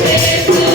Faithful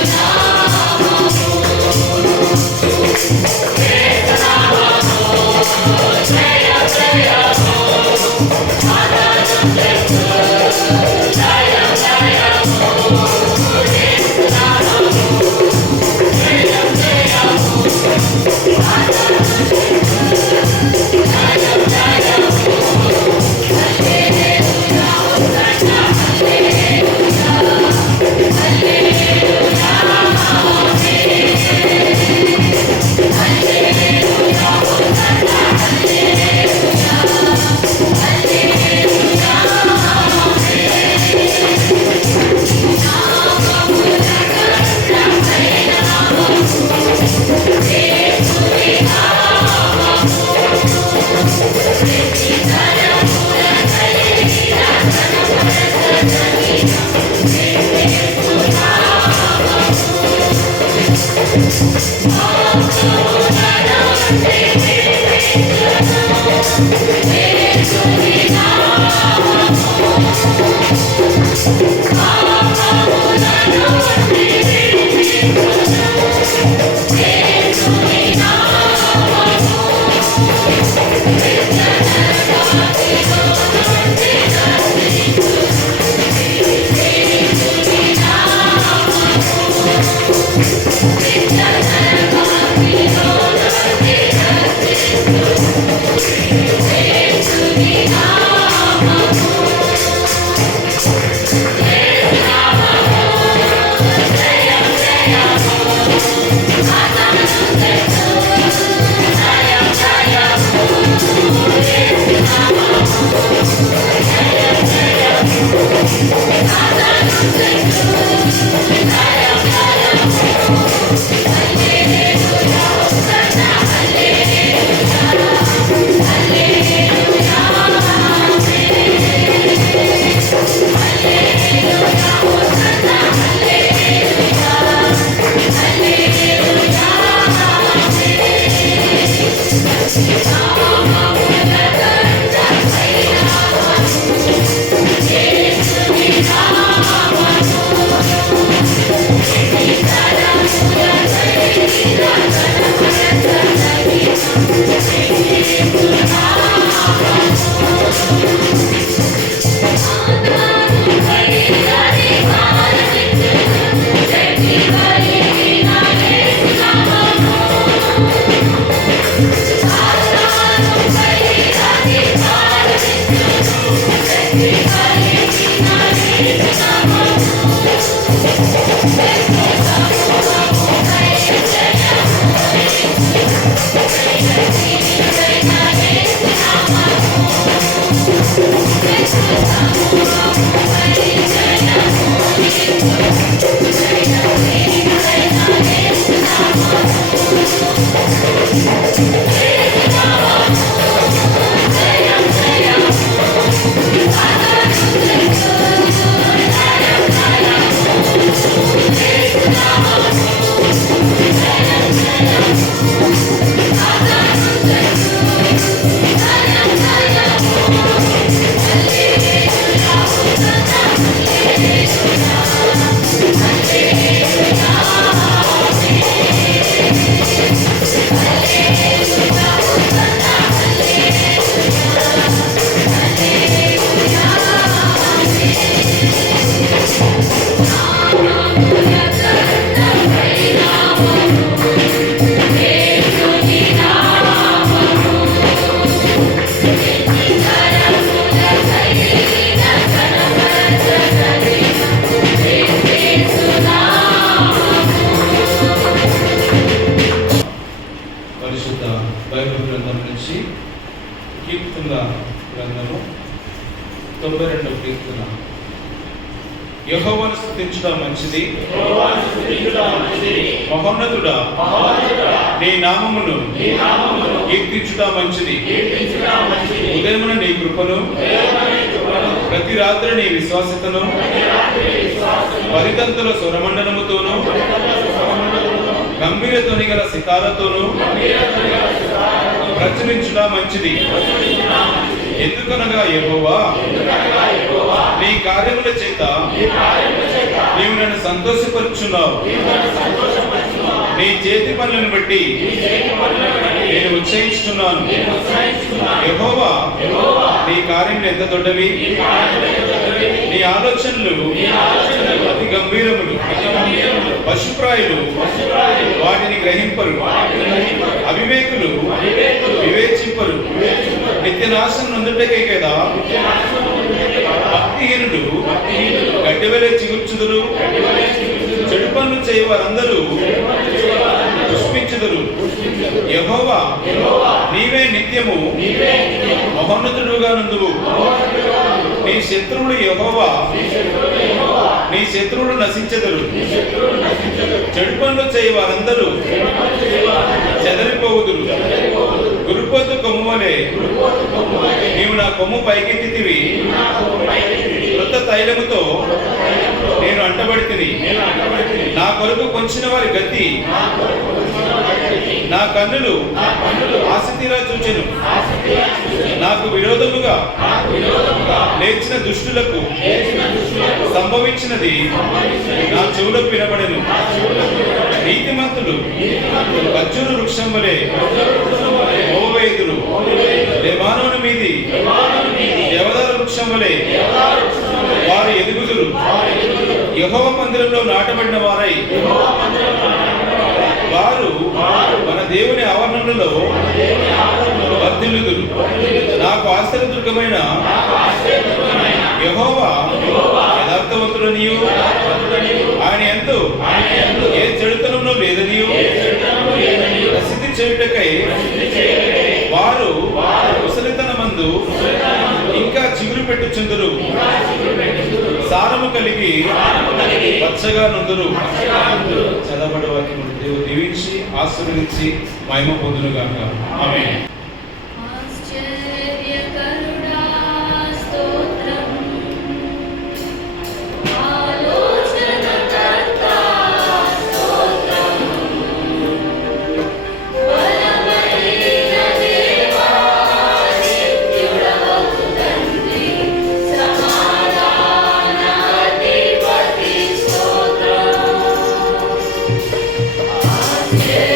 కీర్తన గ్రంథము 92వ కీర్తన. యెహోవాను స్తుతించుట మంచిది, మహోన్నతుడా నీ నామమును కీర్తించుట మంచిది. ఉదయమున నీ కృపను, ప్రతి రాత్రి నీ విశ్వాసతను, పరితంతుల స్వరమండనముతోను, గంభీర ధ్వని గల సితారతోను ప్రచురించుట మంచిది. ఎందుకనగా యెహోవా నీ కార్యముల చేత నీవు నన్ను సంతోషపరుచున్నావు. నీ చేతి పనులను బట్టి నేను ఉత్సహిస్తున్నాను. యెహోవా నీ కార్యములు ఎంత దొడ్డవి, నీ ఆలోచనలు అతి గంభీరములు. పశుప్రాయులు వాటిని గ్రహింపరు, అవివేకులు వివేచింపరు. నిత్యనాశనం నొందుటకే కదా భక్తిహీనుడు గడ్డివలే చిగుర్చుదురు. చెడు పనులు చేయవారందరూ పుష్పించుదురు. యెహోవా నీవే నిత్యము మహోన్నతుడుగా నుందువు. నీ శత్రువులు యెహోవా నీ శత్రువులు నశించెదరు. చెడు పనులు చేయవారందరూ చెదరిపోవుదురు. గురుపోతు కొమ్ము వలె నీవు నా కొమ్ము పైకెత్తితివి. కృత తైలముతో నేను అంటబడితిని. నా కొరకు కొంచిన వారి గతి నా కన్నులు ఆసక్తిగా చూచెను. నాకు విరోధముగా లేచిన దుష్టులకు సంభవించినది నా చెవులకు వినబడెను. నీతిమంతులు ఖర్జూర వృక్షం వలె మోవేదురు. లెబానోను మీది దేవదారు వృక్షం వలె వారు ఎదుగుదురు. యెహోవా మందిరంలో నాటబడిన వారై వారు మన దేవుని ఆవరణలో వర్ధిల్లుదురు. నాకు ఆశ్చర్యదుర్గమైన యెహోవా యథార్థవంతుడనియు ఆయన యందు ఏ చెడుతనంలో లేదనియు ప్రసిద్ధి చేయుటకై వారు ముసలితనమందు ఇంకా చిగురు పెట్టుచుందురు. సారము కలిగి పచ్చగా నుందురు. చదవబడే వాక్యం దేవుడు దీవించి ఆశీర్వదించి మహిమ పొందునుగాక. ఆమేన్. Yeah.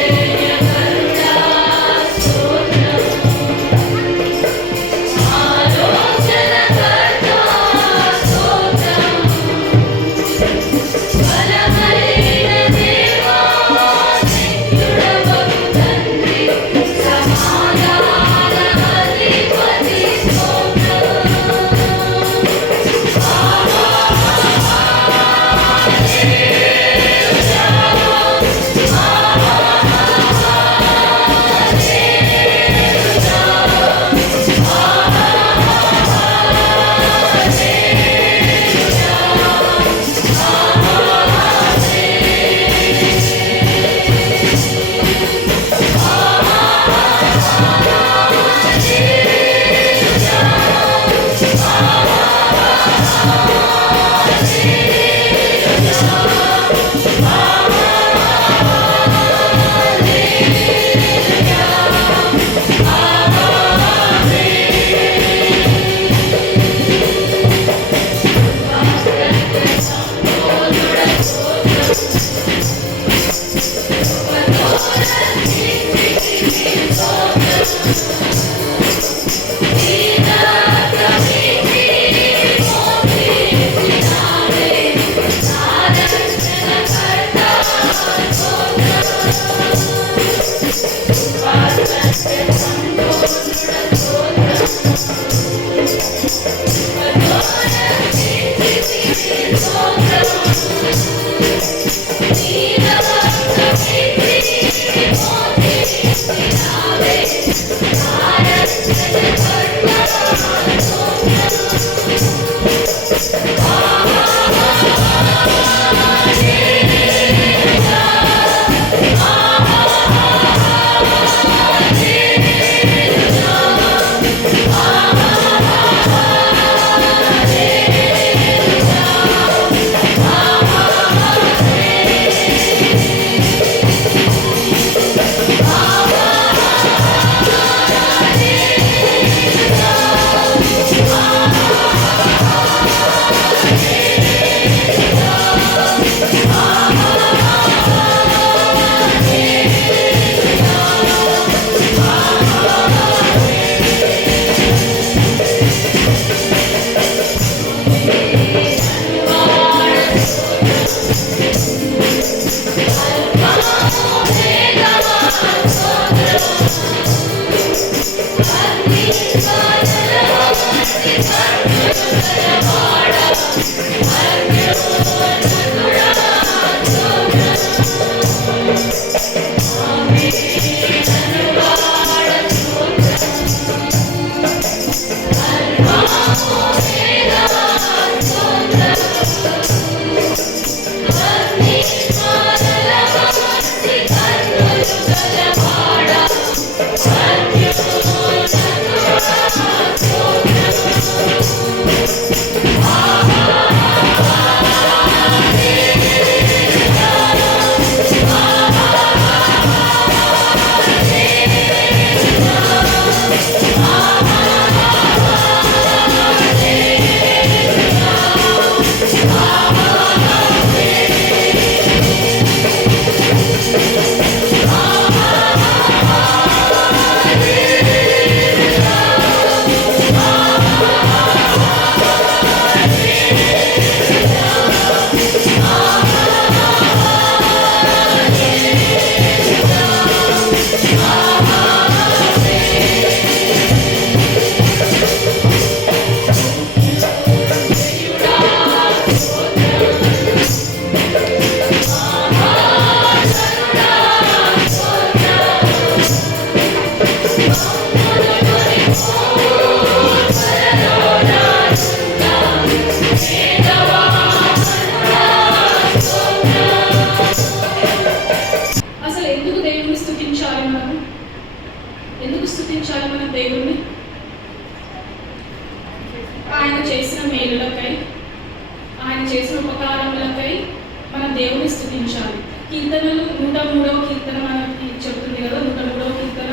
స్తుతించాలి. కీర్తనలు 103వ కీర్తన మనకి చెప్తుంది కదా, 103వ కీర్తన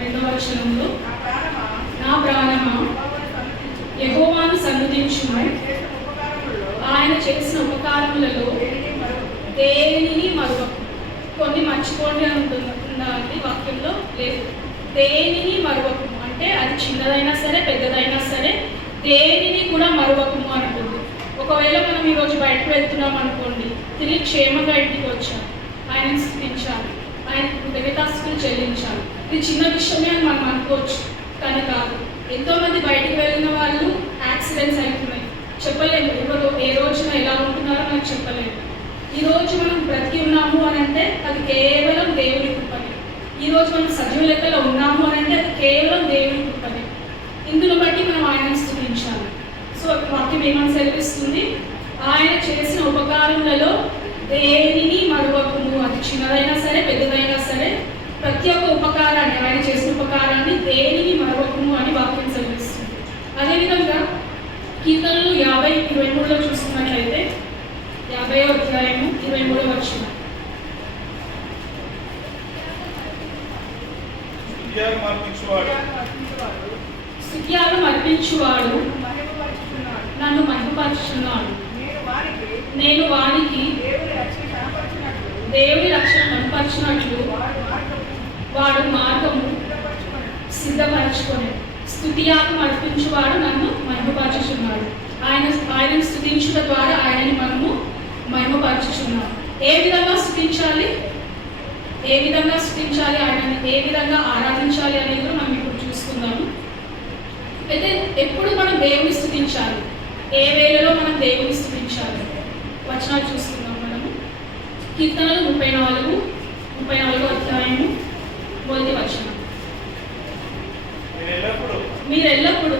రెండవ వచనంలో, నా ప్రాణమా యెహోవాను సన్నుతించుము, ఆయన చేసిన ఉపకారములలో దేనిని మరువకు. కొన్ని మర్చిపోండి ఉందా అండి వాక్యంలో? లేదు. దేనిని మరువకుము అంటే అది చిన్నదైనా సరే పెద్దదైనా సరే దేనిని కూడా మరువకుము అంటుంది. ఒకవేళ మనం ఈరోజు బయటకు వెళ్తున్నాం అనుకోండి, తిరిగి క్షేమంగా ఇంటికి వచ్చాం, ఆయనను స్థుతించాలి, ఆయన కృతజ్ఞతాస్తుతులు చెల్లించాలి. ఇది చిన్న విషయమే అని మనం అనుకోవచ్చు, కానీ కాదు. ఎంతోమంది బయటికి వెళ్ళిన వాళ్ళు యాక్సిడెంట్స్ అవుతున్నాయి, చెప్పలేము ఎవరు ఏ రోజున ఎలా ఉంటున్నారో మనకు చెప్పలేము. ఈరోజు మనం బ్రతికి ఉన్నాము అని అంటే అది కేవలం దేవుని కృపనే. ఈరోజు మనం సజీవ లెక్కలో ఉన్నాము అని అంటే అది కేవలం దేవుని కృపనే. ఇందును బట్టి మనం ఆయనను స్తుతించాలి. సో వాక్యం ఏమని సెలవిస్తుంది? ఆయన చేసిన ఉపకారములలో దేనిని మరువకుము. అది చిన్నదైనా సరే పెద్దదైనా సరే ప్రతి ఒక్క ఉపకారాన్ని, ఆయన చేసిన ఉపకారాన్ని దేనిని మరువకుము అని వాక్యం సెలవిస్తుంది. అదేవిధంగా కీర్తనలు 50:23లో చూసుకున్నట్లయితే 50వ అధ్యాయము 23వ వచనం, స్తుత్యాగం అర్పించువాడు నన్ను మహిమపరచుచున్నాడు, నేను వానికి దేవుని రక్షణ కనపరచినట్లు వాడు మార్గము సిద్ధపరచుకొని. స్తుతియాగం అర్పించువాడు నన్ను మహిమపరచుచున్నాడు. ఆయనను స్తుతించుట ద్వారా ఆయనని మనము మహిమపరచుచున్నాం. ఏ విధంగా స్తుతించాలి, ఆయనని ఏ విధంగా ఆరాధించాలి అనేది కూడా మనం ఇప్పుడు చూసుకుందాము. అయితే ఎప్పుడు మనం దేవుని స్తుతించాలి, ఏ వేళలో మనం దేవుని స్తుతించాలి వచనాలు చూసుకుందాం మనము. కీర్తనలు 34వ అధ్యాయము 1వ వచనం, మీరెల్లప్పుడూ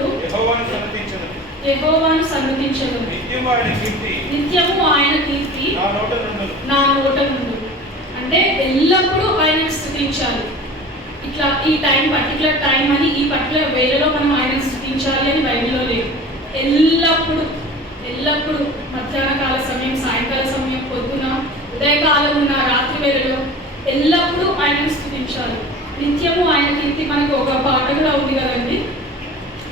యెహోవాను సన్నుతించదు, నిత్యము ఆయన కీర్తి నా నోట నుండు. అంటే ఎల్లప్పుడూ ఆయనను స్తుతించాలి. ఇట్లా ఈ టైం పర్టికులర్ టైం అని ఈ పర్టికులర్ వేళలో మనం ఆయనను స్తుతించాలి అని బైబిల్లో లేదు. ఎల్లప్పుడూ మధ్యాహ్న కాల సమయం, సాయంకాల సమయం, పొద్దున, ఉదయకాలం ఉన్న రాత్రి వేళలో ఎల్లప్పుడూ ఆయనను స్తుతించాలి. నిత్యము ఆయన కీర్తి. మనకు ఒక పాట కూడా ఉంది కదండి,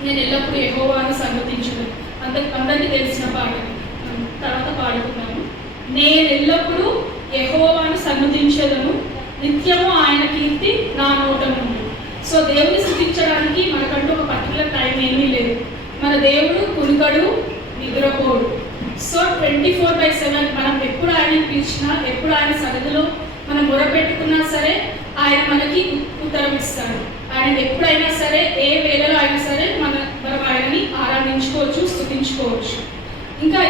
నేను ఎల్లప్పుడూ యెహోవాను సన్నుతించును. అందరికీ తెలిసిన పాట, తర్వాత పాడుకున్నాను. నేను ఎల్లప్పుడూ యెహోవాను సన్నుతించెదను, నిత్యము ఆయన కీర్తి నా నోట నుండి. సో దేవుని స్తుతించడానికి మనకంటూ ఒక పర్టికులర్ టైం ఏమీ లేదు. మన దేవుడు కునుకడు, నిద్రపోడు. సో 24/7 మనం ఎప్పుడు ఆయన పిలిచినా, ఎప్పుడు ఆయన సన్నిధిలో మనం మొరపెట్టుకున్నా సరే ఆయన మనకి ఉత్తరం ఇస్తాడు. ఆయన ఎప్పుడైనా సరే, ఏ వేళలో అయినా సరే మనం ఆయనని ఆరాధించుకోవచ్చు, స్తుతించుకోవచ్చు. ఇంకా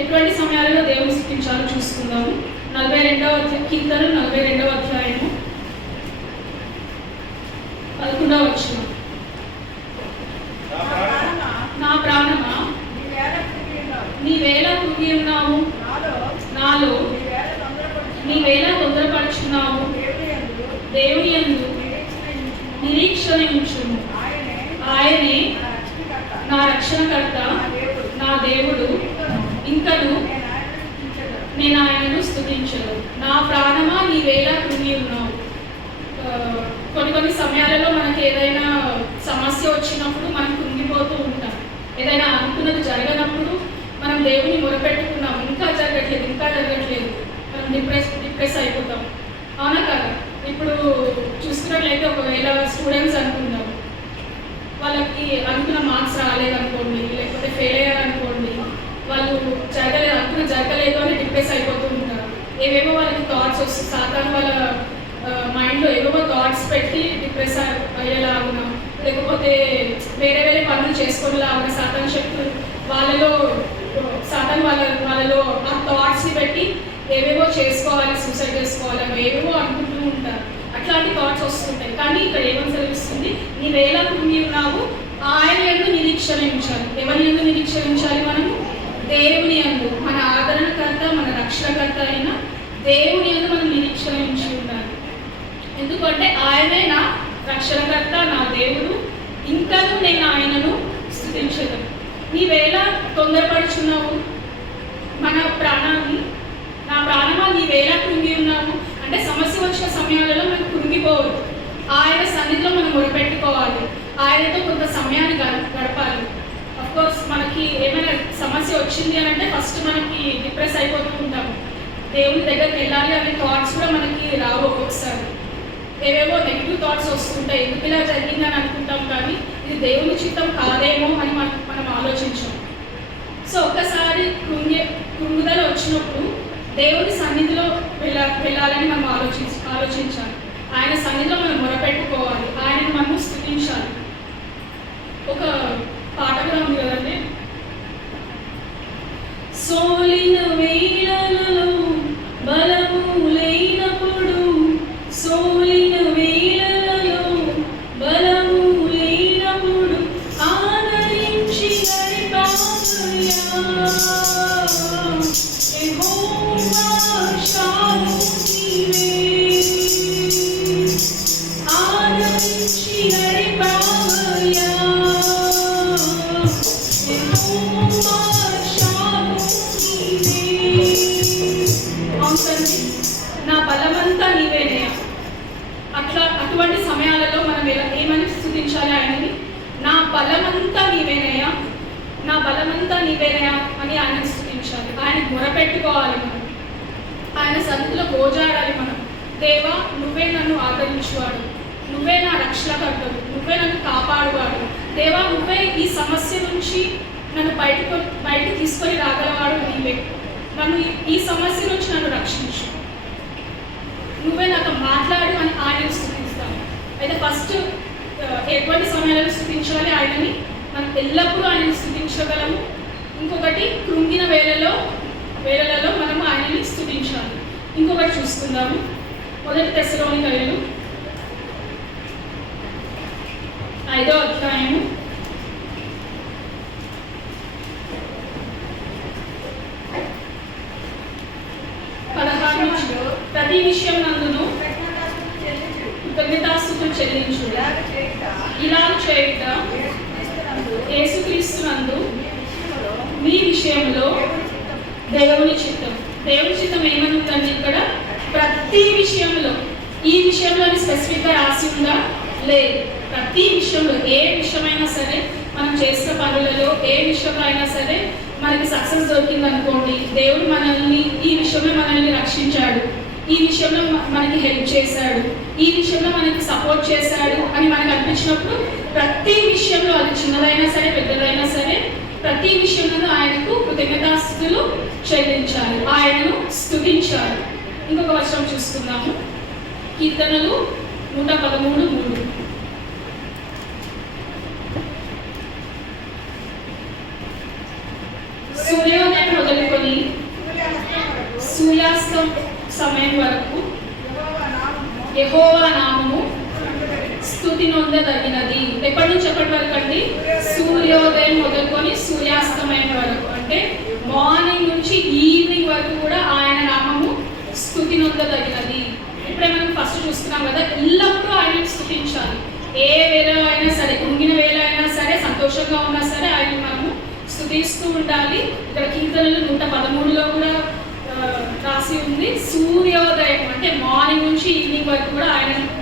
ఎటువంటి సమయాలలో దేవుని స్తుతించాలో చూసుకుందాము. 42వ కీర్తన 42వ అధ్యాయము 11వ వచనం, నా ప్రాణమా నీవేళ కృంగి ఉన్నావు, నాలో నీవేళ తొందరపరుచున్నావు, దేవుని యందు నిరీక్షణ ఉంచుము, ఆయనే నా రక్షణకర్త, నా దేవుడు, ఇంకను నేను ఆయనను స్తుతించను. నా ప్రాణమా నీవేళ కృంగి ఉన్నావు. కొన్ని సమయాలలో మనకి ఏదైనా సమస్య వచ్చినప్పుడు మనం కృంగిపోతూ ఉంటాం. ఏదైనా అనుకున్నది జరగనప్పుడు మనం దేవుని మొరపెట్టుకున్నాం, ఇంకా జరగట్లేదు, మనం డిప్రెస్ అయిపోతాం. అవునా కదా? ఇప్పుడు చూసుకున్నట్లయితే ఒకవేళ స్టూడెంట్స్ అనుకుందాం, వాళ్ళకి అనుకున్న మార్క్స్ రాలేదనుకోండి, లేకపోతే ఫెయిల్ అయ్యారనుకోండి, వాళ్ళు జరగలేదు అని డిప్రెస్ అయిపోతూ ఉంటారు. ఏవేవో వాళ్ళకి థాట్స్ వస్తాయి, సాధారణ వాళ్ళ మైండ్లో ఏవేవో థాట్స్ పెట్టి డిప్రెస్ అయ్యేలాగున్నా, లేకపోతే వేరే పనులు చేసుకునేలాగా సాధారణ శక్తులు వాళ్ళలో ఆ థాట్స్ని పెట్టి ఏవేవో చేసుకోవాలి, సూసైడ్ చేసుకోవాలి, ఏవేవో అనుకుంటూ ఉంటారు. అట్లాంటి థాట్స్ వస్తుంటాయి. కానీ ఇక్కడ ఏమని సెలవిస్తుంది? నీవేళ కృంగి ఉన్నావు, ఆయన యందు నిరీక్షణ ఉంచాలి. ఎవరి యందు నిరీక్షణ ఉంచాలి? మనము దేవుని యందు, మన ఆదరణకర్త, మన రక్షణకర్త అయిన దేవుని యందు మనం నిరీక్షణ ఉంచి ఉండాలి. ఎందుకంటే ఆయనే నా రక్షణకర్త, నా దేవుడు, ఇంకను నేను ఆయనను స్తుతించగలను. నీవేళ తొందరపడుచున్నావు మన ప్రాణాన్ని, నా ప్రాణమా నీవేలా కృంగి ఉన్నావు అంటే సమస్య వచ్చిన సమయాలలో మనం కృంగిపోవద్దు. ఆయన సన్నిధిలో మనం మొరపెట్టుకోవాలి, ఆయనతో కొంత సమయాన్ని గడపాలి. కోర్స్ మనకి ఏమైనా సమస్య వచ్చింది అని అంటే ఫస్ట్ మనకి డిప్రెస్ అయిపోతూ ఉంటాము. దేవుని దగ్గరికి వెళ్ళాలి అనే థాట్స్ కూడా మనకి రావు. ఒక్కొక్కసారి ఏవేవో నెగిటివ్ థాట్స్ వస్తుంటాయి, ఎందుకు ఇలా జరిగింది అని అనుకుంటాం, కానీ ఇది దేవుని చిత్తం కాదేమో అని మనం ఆలోచించాం. సో ఒక్కసారి కృంగుదల వచ్చినప్పుడు దేవుని సన్నిధిలో వెళ్ళాలని మనం ఆలోచించాలి. ఆయన సన్నిధిలో మనం మొరపెట్టుకోవాలి, ఆయనను మనం స్తుతించాలి. ఒక పాట కూడా ఉంది కదండి, సోలిన వేళలలో బలము లేనప్పుడు, సోలిన వేళలలో బలము లేనప్పుడు ఆదరించి నడిపావయ్యా యెహోవా షాము నీవే, ఆదరించి నడిపావయ్యా యెహోవా షాము నీవే. అవునండి, నా బలమంతా నీవేనయ్యా. అటువంటి సమయాలలో మనం ఏమని స్తుతించాలి ఆయనని? నా బలమంతా నీవేనయ్యా, నా బలమంతా నీవేనయ్యా అని ఆయనని స్తుతించాలి. ఆయనకు మొరపెట్టుకోవాలి మనం, ఆయన సన్నిధిలో గోజాడాలి మనం. దేవా, నువ్వే నన్ను ఆదరించువాడు, నువ్వే నా రక్షణకర్తవు, నువ్వే నన్ను కాపాడువాడు. దేవా, నువ్వే ఈ సమస్య నుంచి నన్ను బయటకు తీసుకొని రాగలవాడు నీవే. నన్ను ఈ సమస్య నుంచి నన్ను రక్షించు, నువ్వే నాతో మాట్లాడు అని ఆయనను స్తుతిస్తాను. అయితే ఫస్ట్ ఎటువంటి సమయాలను స్తుతించాలి ఆయనని? మనం ఎల్లప్పుడూ ఆయనను స్తుతించగలము. ఇంకొకటి కృంగిన వేళలలో మనం ఆయనని స్తుతించాలి. ఇంకొకటి చూసుకుందాము, 1 తెస్సలోనికయులు 5వ అధ్యాయము 16 నుంచి, ప్రతి విషయం నందును కృతజ్ఞతాస్తుతులు చెల్లించు, ఇలా చేయుట యేసుక్రీస్తునందు మీ విషయంలో దేవుని చిత్తం. దేవుని చిత్తం ఏమని ఉందండి ఇక్కడ? ప్రతి విషయంలో. ఈ విషయంలో స్పెసిఫిక్గా రాసి ఉందా? లేదు. ప్రతి విషయంలో, ఏ విషయమైనా సరే, మనం చేసిన పనులలో ఏ విషయంలో అయినా సరే మనకి సక్సెస్ దొరికింది అనుకోండి, దేవుడు ఈ విషయంలో మనల్ని రక్షించాడు, ఈ విషయంలో మనకి హెల్ప్ చేశాడు, ఈ విషయంలో మనకి సపోర్ట్ చేశాడు అని మనకు అనిపించినప్పుడు ప్రతి విషయంలో, అది చిన్నదైనా సరే పెద్దదైనా సరే, ప్రతి విషయంలో ఆయనకు కృతజ్ఞతాస్తుతులు చెల్లించాలి, ఆయనను స్తుతించాలి. ఇంకొక వచనం చూసుకుందాము, కీర్తనలు 113:3. సూర్యోదయం మొదలుకొని సూర్యాస్తం సమయం వరకు యెహోవా నామము స్తుతి నొందదగినది. ఎప్పటి నుంచి ఎప్పటి వరకు అండి? సూర్యోదయం మొదలుకొని సూర్యాస్తమయం వరకు, అంటే మార్నింగ్ నుంచి ఈవినింగ్ వరకు కూడా ఆయన నామము స్తుతి నొందదగినది. ఇప్పుడే మనం ఫస్ట్ చూస్తున్నాం కదా, ఎల్లప్పుడూ ఆయనను స్తుతించాలి. ఏ వేళలో అయినా సరే, కృంగిన వేళ అయినా సరే, సంతోషంగా ఉన్నా సరే ఆయన మనము స్తుతిస్తూ ఉండాలి. ఇక్కడ కీర్తనలు 113లో కూడా రాసి ఉంది, సూర్యోదయం అంటే మార్నింగ్ నుంచి ఈవినింగ్ వరకు కూడా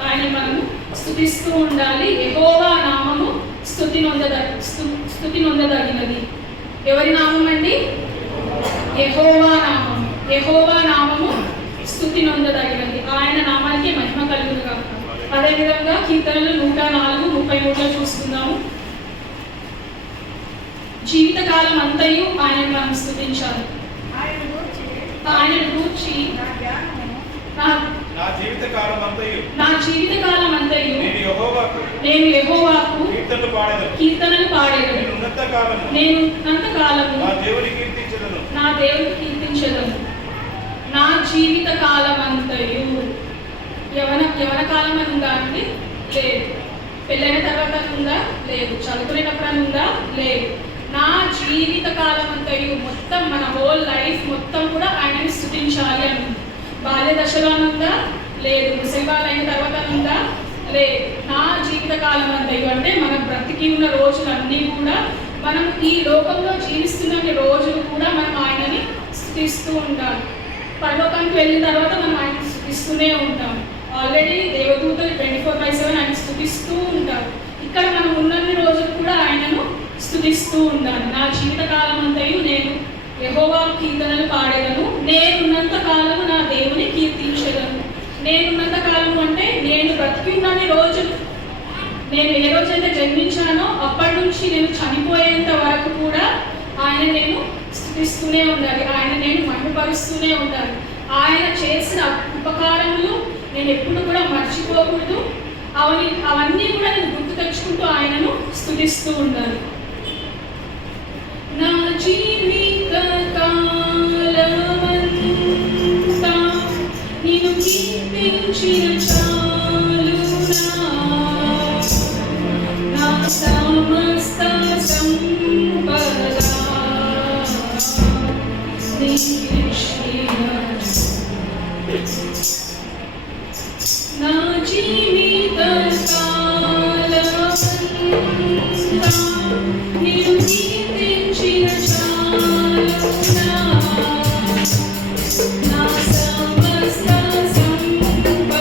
ఆయన మనము స్తుతిస్తూ ఉండాలి. యెహోవా నామము స్తుతి నొందదగినది. ఎవరి నామం అండి? యెహోవా నామము. యెహోవా నామము స్తుతి నొందదగినది. ఆయన నామానికి మహిమ కలుగునుగా. అదేవిధంగా కీర్తనలు 104:33లో చూసుకుందాము, జీవితకాలం అంతయు ఆయనను మనం స్తుతించాలి. ఆయనను గూర్చి నా జీవితకాలం అంతయు నేను యెహోవాకు కీర్తనలు పాడేదను. నేను ఉన్నంతకాలము నా దేవునికి కీర్తించెదను. నా జీవితకాలం అంతయు. యవన కాలం అని ఉందా అండి? లేదు. పెళ్ళైన తర్వాత ఉందా? లేదు. చదువుకునేటప్పుడు అని ఉందా? లేదు. నా జీవిత కాలం అంతయు, మొత్తం మన హోల్ లైఫ్ మొత్తం కూడా ఆయనని స్తుతించాలి అని ఉంది. బాల్య దశలో ఉందా? లేదు. ముసలిబాలైన తర్వాత ఉందా? లేదు. నా జీవిత కాలం అంతయు అంటే మన బ్రతికి ఉన్న రోజులన్నీ కూడా, మనం ఈ లోకంలో జీవిస్తున్న రోజులు కూడా మనం ఆయనని స్తుతిస్తూ ఉండాలి. పరలోకానికి వెళ్ళిన తర్వాత మనం ఆయన స్తుతిస్తూనే ఉంటాం. ఆల్రెడీ దేవదూతలు 24/7 ఆయన స్తుతిస్తూ ఉంటారు. ఇక్కడ మనం ఉన్నన్ని రోజులు కూడా ఆయనను స్తుతిస్తూ ఉంటాను. నా జీవితకాలం అంతయు నేను యెహోవా కీర్తనలు పాడేదను, నేనున్నంత కాలము నా దేవుని కీర్తించేదను. నేనున్నంత కాలము అంటే నేను బ్రతికి ఉన్నన్ని రోజులు, నేను ఏ రోజైతే జన్మించానో అప్పటి నుంచి నేను చనిపోయేంత వరకు కూడా ఆయన నేను స్తుతిస్తూనే ఉండాలి, ఆయన నేను మహిమపరుస్తూనే ఉండాలి. ఆయన చేసిన ఉపకారములు నేను ఎప్పుడు కూడా మర్చిపోకూడదు. అవన్నీ కూడా నేను గుర్తు తెచ్చుకుంటూ ఆయనను స్తుతిస్తూ ఉండాలి. నా జీవిత కాలమంతా నిన్ను కీర్తించిన చాలునా, నా సమస్త సంపద నీకిచ్చిన, నా జీవిత కాలమంతా నిన్ను కీర్తించిన చాలునా, నా సమస్త సంపద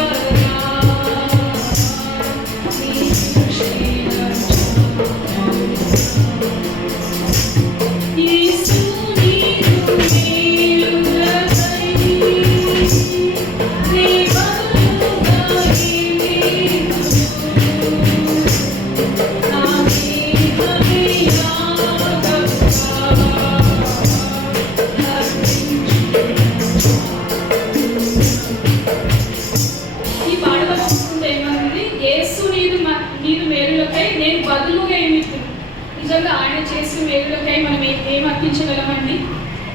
నీకిచ్చిన యేసు నీకు మేలులకై నీ బలుగా నా దేహమే ఈ పాటలో చూసుకుంటే ఏమనుంది? యేసు నీరు మేలులకై నేను బదులుగా ఏమిస్తున్నాను. నిజంగా ఆయన చేసిన మేలులకై మనం ఏం అర్పించగలమండి?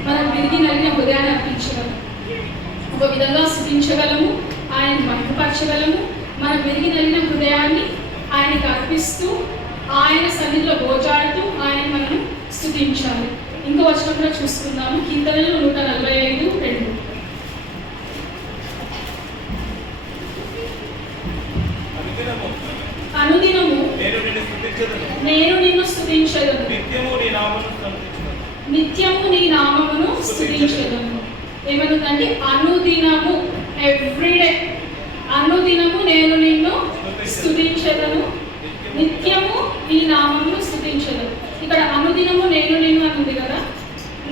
మనం విరిగి నలిగిన హృదయాన్ని అర్పించగలం, ఒక విధంగా స్థుతించగలము, ఆయన మహిమపరచగలము. మన విరిగి నలిగిన హృదయాన్ని ఆయనకి అర్పిస్తూ ఆయన సన్నిధిలో గోజాడుతూ ఆయన మనం స్థుతించాలి. ఇంకో వచనంలో చూసుకుందాము, కీర్తనలు 145:2. అనుదినము నేను నిన్ను స్తుతించెదను, నిత్యము నీ నామమును స్తుతించెదను. ఏమనుందంటే అనుదినము, ఎవ్రీడే, అనుదినము నేను నిన్ను స్తుతించెదను, నిత్యము నీ నామమును స్తుతించెదను. ఇక్కడ అనుదినము నేను నిన్ను అని ఉంది కదా,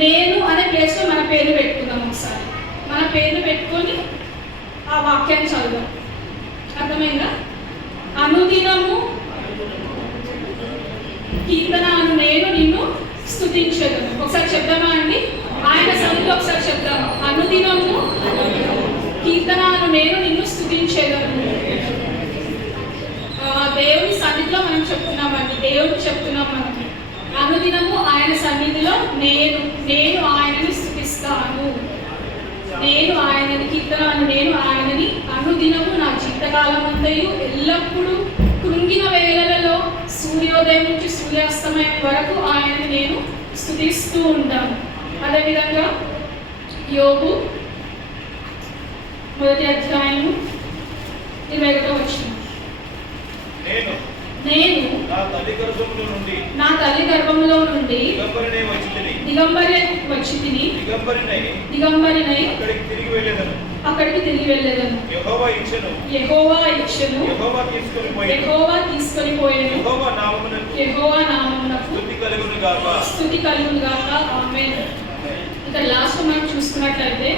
నేను అనే ప్లేస్లో మన పేరు పెట్టుకుందాం. ఒకసారి మన పేరు పెట్టుకొని ఆ వాక్యాన్ని చదువుదాం. అర్థమైందా? అనుదినము కీర్తన నేను నిన్ను స్తుతించెదను. ఒకసారి చెప్దామా అండి? ఆయన సన్నిధిలో ఒకసారి చెప్దాము. అనుదినము కీర్తనను నేను నిన్ను స్తుతించెదను. దేవుని సన్నిధిలో మనం చెప్తున్నామండి, దేవుడికి చెప్తున్నాం మనం. అనుదినము ఆయన సన్నిధిలో నేను ఆయనని స్తుతిస్తాను, నేను ఆయనని కీర్తనను నేను ఆయనని అనుదినము నా జీవితకాలం అంతయు ఎల్లప్పుడూ కృంగిన వేళలలో సూర్యోదయం నుంచి సూర్యాస్తమయం వరకు ఆయనని నేను స్తుతిస్తూ ఉంటాను. అదేవిధంగా యోబు 1:21 నేను నా తల్లి గర్భములో నుండి దిగంబరి వచ్చి దిగంబరినై అక్కడికి తిరిగి వెళ్ళేదను. యెహోవా ఇచ్చెను, యెహోవా తీసుకొని పోయెను, యెహోవా నామమునకు స్తుతి కలుగును గాక. ఆమేన్. ఇక్కడ లాస్ట్ మనం చూసుకున్నట్లయితే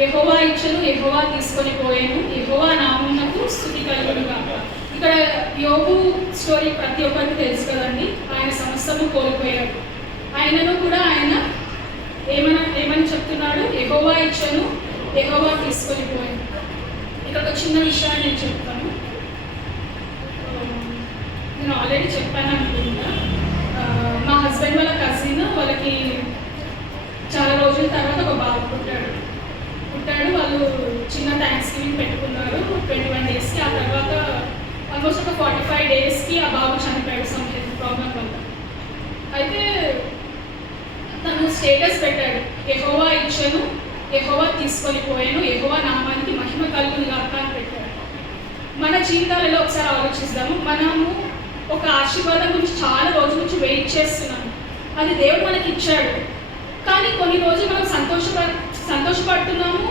యెహోవా ఇచ్చెను, యెహోవా తీసుకొని పోయెను, యెహోవా నామమునకు స్తుతి కలుగును గాక. ఇక్కడ యోబు స్టోరీ ప్రతి ఒక్కరికి తెలుసు కదండి. ఆయన సమస్తము కోల్పోయాడు, ఆయనను కూడా ఆయన ఏమని చెప్తున్నాడు? యెహోవా ఇచ్చెను, యెహోవా తీసుకొని పోయాను. ఇక్కడ ఒక చిన్న విషయాన్ని నేను చెప్తాను. నేను ఆల్రెడీ చెప్పాను అనుకుంటా. మా హస్బెండ్ వాళ్ళ కజిన్, వాళ్ళకి చాలా రోజుల తర్వాత ఒక బాబు పుట్టాడు. వాళ్ళు చిన్న థ్యాంక్స్ గివింగ్ పెట్టుకున్నారు 21 డేస్కి. ఆ తర్వాత ఆల్మోస్ట్ ఒక 45 డేస్కి ఆ బాబు చనిపోయాడు సమ్ హెల్త్ ప్రాబ్లం వల్ల. అయితే తను స్టేటస్ పెట్టాడు, యెహోవా ఇచ్చెను, యెహోవా తీసుకొని పోయాను, యెహోవా నామానికి మహిమ కలుగును గాక అని పెట్టాడు. మన జీవితాలలో ఒకసారి ఆలోచిస్తాము. మనము ఒక ఆశీర్వాదం గురించి చాలా రోజుల నుంచి వెయిట్ చేస్తున్నాము. అది దేవుడు మనకి ఇచ్చాడు, కానీ కొన్ని రోజులు మనం సంతోషపడుతున్నాము,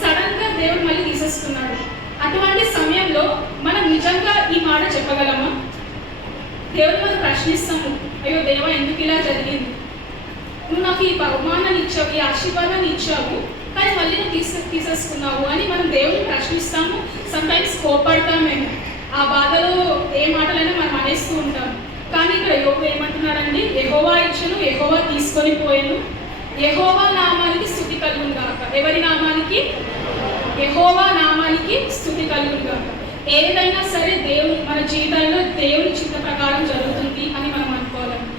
సడన్ గా దేవుడు మళ్ళీ తీసేస్తున్నాడు. అటువంటి సమయంలో మనం నిజంగా ఈ మాట చెప్పగలమా? దేవుడు మనం ప్రశ్నిస్తాము, అయ్యో దేవా ఎందుకు ఇలా జరిగింది, నువ్వు నాకు ఈ బహుమానాన్ని ఇచ్చావు, ఈ ఆశీర్వాదాన్ని ఇచ్చావు, కానీ మళ్ళీ నువ్వు తీసేసుకున్నావు అని మనం దేవుడిని ప్రశ్నిస్తాము. సమ్టైమ్స్ కోపడతాం మేము, ఆ బాధలో ఏ మాటలైనా మనం అనేస్తూ ఉంటాం. కానీ ఇక్కడ యోబు ఏమంటున్నాడండి, యెహోవా ఇచ్చెను, యెహోవా తీసుకొని పోయెను, యెహోవా నామానికి స్తుతి కలుగును గాక. ఎవరి నామానికి? యెహోవా నామానికి స్తుతి కలుగును గాక. ఏదైనా సరే దేవుని మన జీవితాల్లో దేవుని చిత్త ప్రకారం జరుగుతుంది అని మనం అనుకోవాలండి.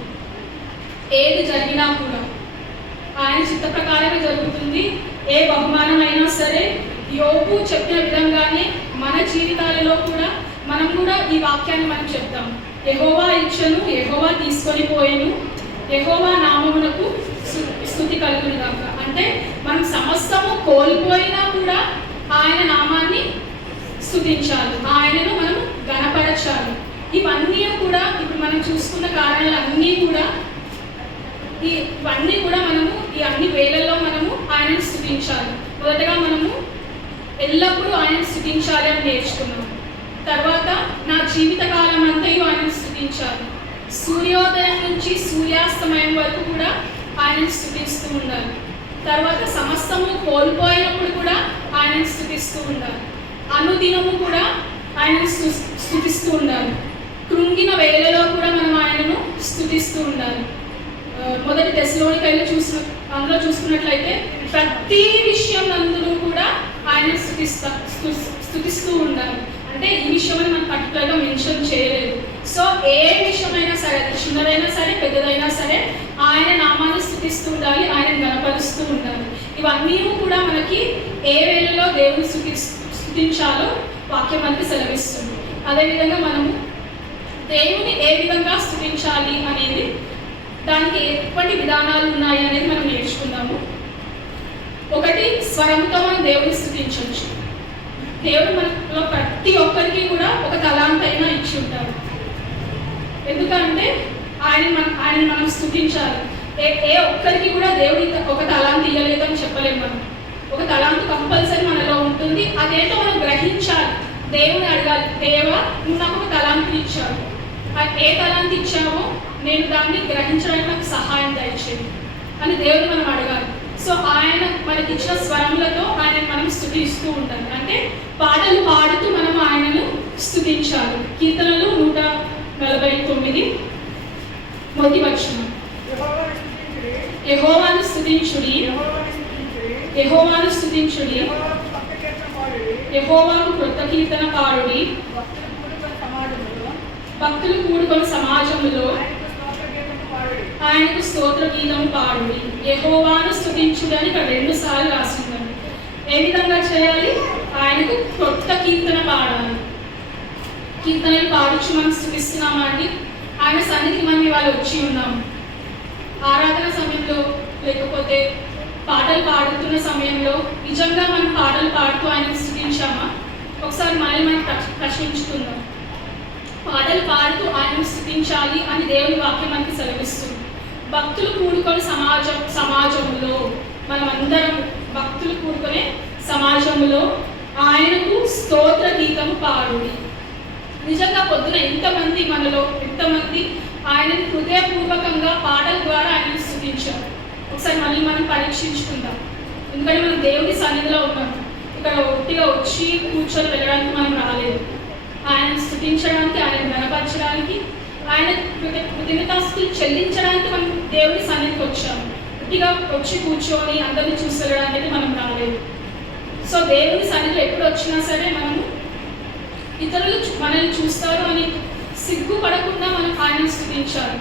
ఏది జరిగినా కూడా ఆయన చిత్త ప్రకారమే జరుగుతుంది. ఏ బహుమానం అయినా సరే యోబు చెప్పిన విధంగానే మన జీవితాలలో కూడా మనం కూడా ఈ వాక్యాన్ని మనం చెప్తాం. యెహోవా ఇచ్చెను, యెహోవా తీసుకొని పోయెను, యెహోవా నామమునకు స్తుతి కలుగును గాక. అంటే మనం సమస్తము కోల్పోయినా కూడా ఆయన నామాన్ని స్తుతించాలి, ఆయనను మనం ఘనపరచాలి. ఇవన్నీ కూడా ఇప్పుడు మనం చూసుకున్న కారణాలన్నీ కూడా ఇవన్నీ కూడా మనము ఈ అన్ని వేళల్లో మనము ఆయనను స్తుతించాలి. మొదటగా మనము ఎల్లప్పుడూ ఆయనను స్తుతించాలి అని నేర్చుకున్నాము. తర్వాత నా జీవిత కాలం అంతయు ఆయనను స్తుతించాలి. సూర్యోదయం నుంచి సూర్యాస్తమయం వరకు కూడా ఆయనను స్తుతిస్తూ ఉండాలి. తర్వాత సమస్తము కోల్పోయినప్పుడు కూడా ఆయనను స్తుతిస్తూ ఉండాలి. అనుదినము కూడా ఆయనను స్తుతిస్తూ ఉండాలి. కృంగిన వేళలో కూడా మనం ఆయనను స్తుతిస్తూ ఉండాలి. మొదటి తెస్సలోనికైలో అందులో చూసుకున్నట్లయితే ప్రతి విషయం నందును కూడా ఆయన స్తుతిస్తూ ఉండాలి. అంటే ఈ విషయం అని మనం పర్టికులర్గా మెన్షన్ చేయలేదు. సో ఏ విషయమైనా సరే, అది చిన్నదైనా సరే పెద్దదైనా సరే ఆయన నామాన్ని స్తుతిస్తూ ఉండాలి, ఆయన గణపరుస్తూ ఉండాలి. ఇవన్నీ కూడా మనకి ఏ వేళలో దేవుని స్తుతించాలో వాక్యం మనకి సెలవిస్తుంది. అదేవిధంగా మనము దేవుని ఏ విధంగా స్తుతించాలి అనేది, దానికి ఎటువంటి విధానాలు ఉన్నాయి అనేది మనం నేర్చుకుందాము. ఒకటి, స్వరంతో మనం దేవుని స్తుతించవచ్చు. దేవుడు మనలో ప్రతి ఒక్కరికి కూడా ఒక తలాంత అయినా ఇచ్చి ఉంటారు. ఎందుకంటే ఆయన మనం స్తుతించాలి. ఏ ఒక్కరికి కూడా దేవుడి ఒక తలాంత ఇవ్వలేదు అని చెప్పలేము. మనం ఒక తలాంత కంపల్సరీ మనలో ఉంటుంది. అదేంటో మనం గ్రహించాలి, దేవుని అడగాలి, దేవా నువ్వు నాకు ఒక తలాంత ఇచ్చావు, ఏ తలాంత ఇచ్చావో నేను దాన్ని గ్రహించడానికి నాకు సహాయం దయచేయి అని దేవుని మనం అడగాలి. సో ఆయన మనకి ఇచ్చిన స్వరములతో ఆయన మనం స్తుతిస్తూ ఉండాలి. అంటే పాటలు పాడుతూ మనం ఆయనను స్తుతించాలి. కీర్తనలు 149 మొదటి వచనం, యెహోవాను స్తుతించుడి, యెహోవాను స్తుతించుడి, యెహోవాకు కృత కీర్తన పాడుడి, భక్తులు కూడుకొని సమాజంలో ఆయనకు స్తోత్ర గీతం పాడుడి, యెహోవాను స్తుతించుడి అని ఇక్కడ 2 సార్లు రాసిందండి. ఏ విధంగా చేయాలి? ఆయనకు కొత్త కీర్తన పాడాలి. కీర్తనలు పాడుచు మనం స్తుతిస్తున్నామా అండి? ఆయన సన్నిధికి మనం ఇవాళ వచ్చి ఉన్నాము. ఆరాధన సమయంలో లేకపోతే పాటలు పాడుతున్న సమయంలో నిజంగా మనం పాటలు పాడుతూ ఆయనకు స్తుతించామా? ఒకసారి మనల్ని మనం ప్రశ్నించుకుందాం. పాటలు పాడుతూ ఆయనను స్తుతించాలి అని దేవుని వాక్యం మనకి సెలవిస్తుంది. భక్తులు కూడుకొని సమాజంలో మనమందరం భక్తులు కూడుకునే సమాజంలో ఆయనకు స్తోత్ర గీతము పాడుడి. నిజంగా పొద్దున ఎంతమంది ఆయనను హృదయపూర్వకంగా పాటల ద్వారా ఆయనను స్తుతించారు. ఒకసారి మళ్ళీ మనం పరీక్షించుకుందాం. ఎందుకంటే మనం దేవుని సన్నిధిలో ఉన్నాము. ఇక్కడ ఒట్టిగా వచ్చి కూర్చొని వెళ్ళడానికి మనం రాలేదు. ఆయన స్తుతించడానికి, ఆయన గణపరచడానికి, ఆయన కృతజ్ఞతాస్తుతులు చెల్లించడానికి మనం దేవుని సన్నిధికి వచ్చాము. ఒట్టిగా వచ్చి కూర్చొని అందరినీ చూసి వెళ్ళడానికి మనం రాలేదు. సో దేవుని సన్నిధిలో ఎప్పుడు వచ్చినా సరే మనము ఇతరులు మనల్ని చూస్తారు అని సిగ్గుపడకుండా మనం ఆయనను స్తుతించాలి.